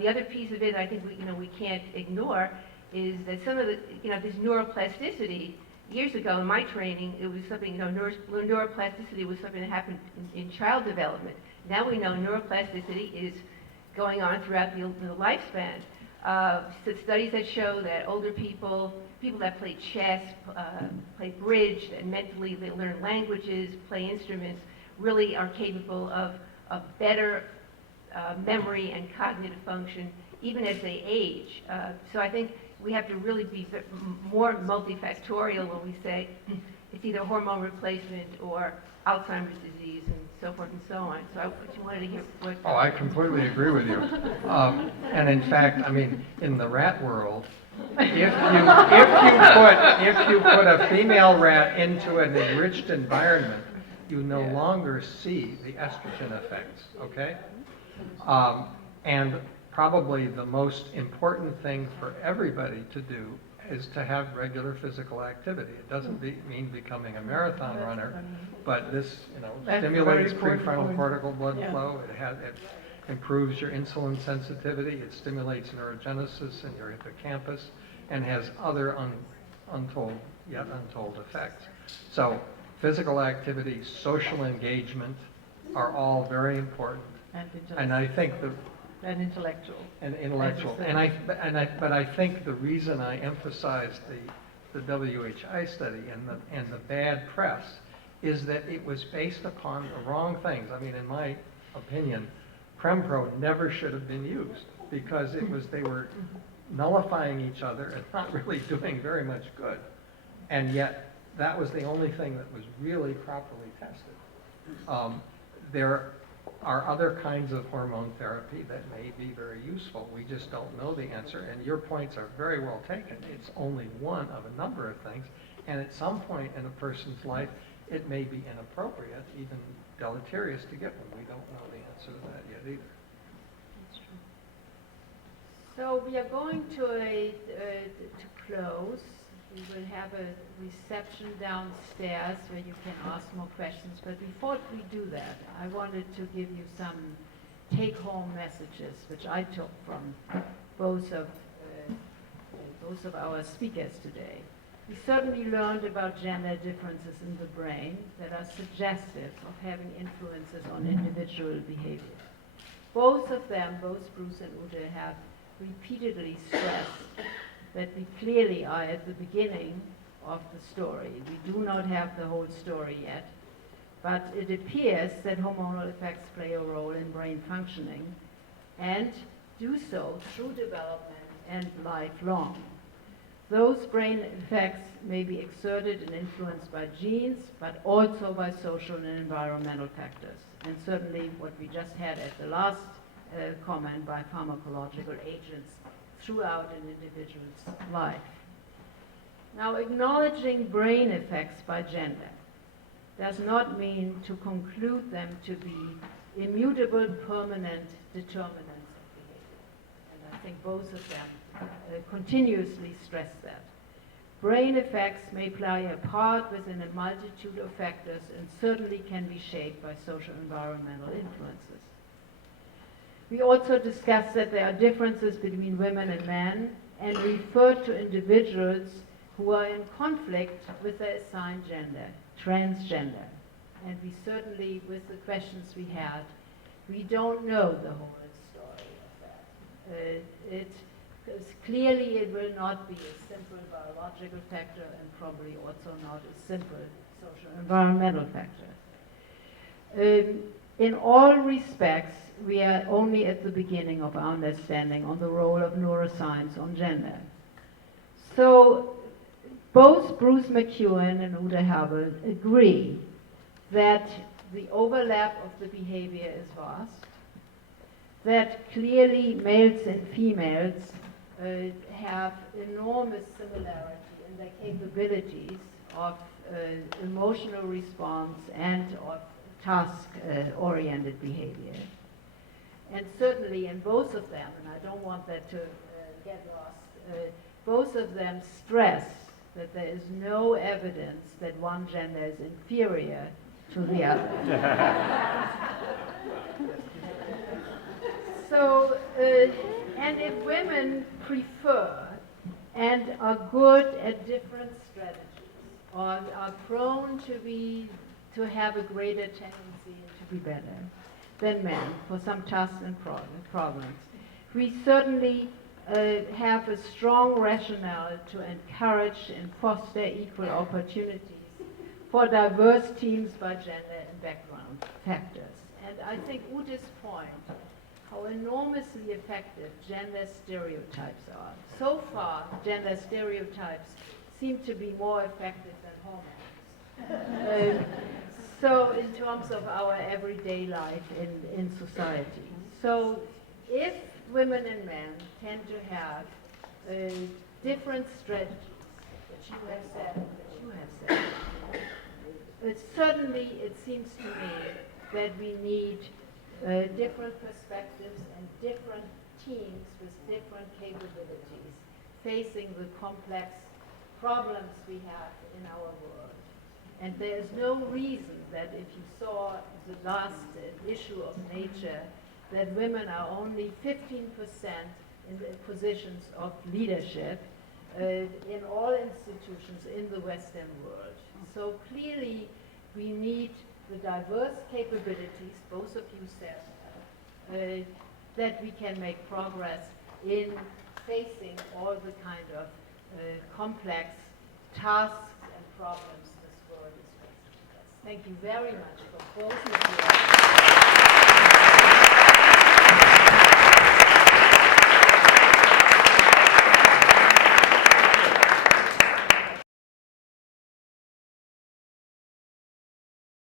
The other piece of it I think we can't ignore is that some of the, this neuroplasticity, years ago in my training, it was something, neuroplasticity was something that happened in child development. Now we know neuroplasticity is going on throughout the lifespan. Studies that show that older people that play chess, play bridge, and mentally they learn languages, play instruments, really are capable of better memory and cognitive function even as they age. So I think we have to really be more multifactorial when we say it's either hormone replacement or Alzheimer's disease and so forth and so on. So I just wanted to hear what... Oh, I completely agree with you. And in fact, I mean, in the rat world, if you put a female rat into an enriched environment, you no longer see the estrogen effects, okay? And probably the most important thing for everybody to do is to have regular physical activity. It doesn't mean becoming a marathon runner, but this, stimulates prefrontal cortical blood flow. It improves your insulin sensitivity. It stimulates neurogenesis in your hippocampus, and has other untold effects. So, physical activity, social engagement are all very important. And I think And intellectual. But I think the reason I emphasized the WHI study and the bad press is that it was based upon the wrong things. I mean, in my opinion, Prempro never should have been used because they were nullifying each other and not really doing very much good. And yet, that was the only thing that was really properly tested. There are other kinds of hormone therapy that may be very useful. We just don't know the answer, and your points are very well taken. It's only one of a number of things, and at some point in a person's life, it may be inappropriate, even deleterious to get one. We don't know the answer to that yet either. So we are going to close. We will have a reception downstairs where you can ask more questions. But before we do that, I wanted to give you some take-home messages, which I took from both of our speakers today. We certainly learned about gender differences in the brain that are suggestive of having influences on individual behavior. Both of them, both Bruce and Ute, have repeatedly stressed that we clearly are at the beginning of the story. We do not have the whole story yet, but it appears that hormonal effects play a role in brain functioning and do so through development and lifelong. Those brain effects may be exerted and influenced by genes, but also by social and environmental factors, and certainly what we just had at the last comment by pharmacological agents throughout an individual's life. Now, acknowledging brain effects by gender does not mean to conclude them to be immutable, permanent determinants of behavior. And I think both of them continuously stress that. Brain effects may play a part within a multitude of factors and certainly can be shaped by social and environmental influences. We also discussed that there are differences between women and men and referred to individuals who are in conflict with their assigned gender, transgender. And we certainly, with the questions we had, we don't know the whole story of that. Clearly it will not be a simple biological factor and probably also not a simple social environmental factor. In all respects, we are only at the beginning of our understanding on the role of neuroscience on gender. So both Bruce McEwen and Ute Habel agree that the overlap of the behavior is vast, that clearly males and females have enormous similarity in their capabilities of emotional response and of task-oriented behavior. And certainly in both of them, and I don't want that to get lost, both of them stress that there is no evidence that one gender is inferior to the other. So, and if women prefer and are good at different strategies, or are prone to have a greater tendency to be better than men for some tasks and problems, we certainly have a strong rationale to encourage and foster equal opportunities for diverse teams by gender and background factors. And I think Ute's point, how enormously effective gender stereotypes are. So far, gender stereotypes seem to be more effective than hormones. So in terms of our everyday life in society. So if women and men tend to have different strategies, which you have said, certainly it seems to me that we need different perspectives and different teams with different capabilities facing the complex problems we have in our world. And there's no reason that if you saw the last issue of Nature, that women are only 15% in the positions of leadership in all institutions in the Western world. So clearly we need the diverse capabilities, both of you said, that we can make progress in facing all the kind of complex tasks and problems this world is facing. Thank you very much for both of you.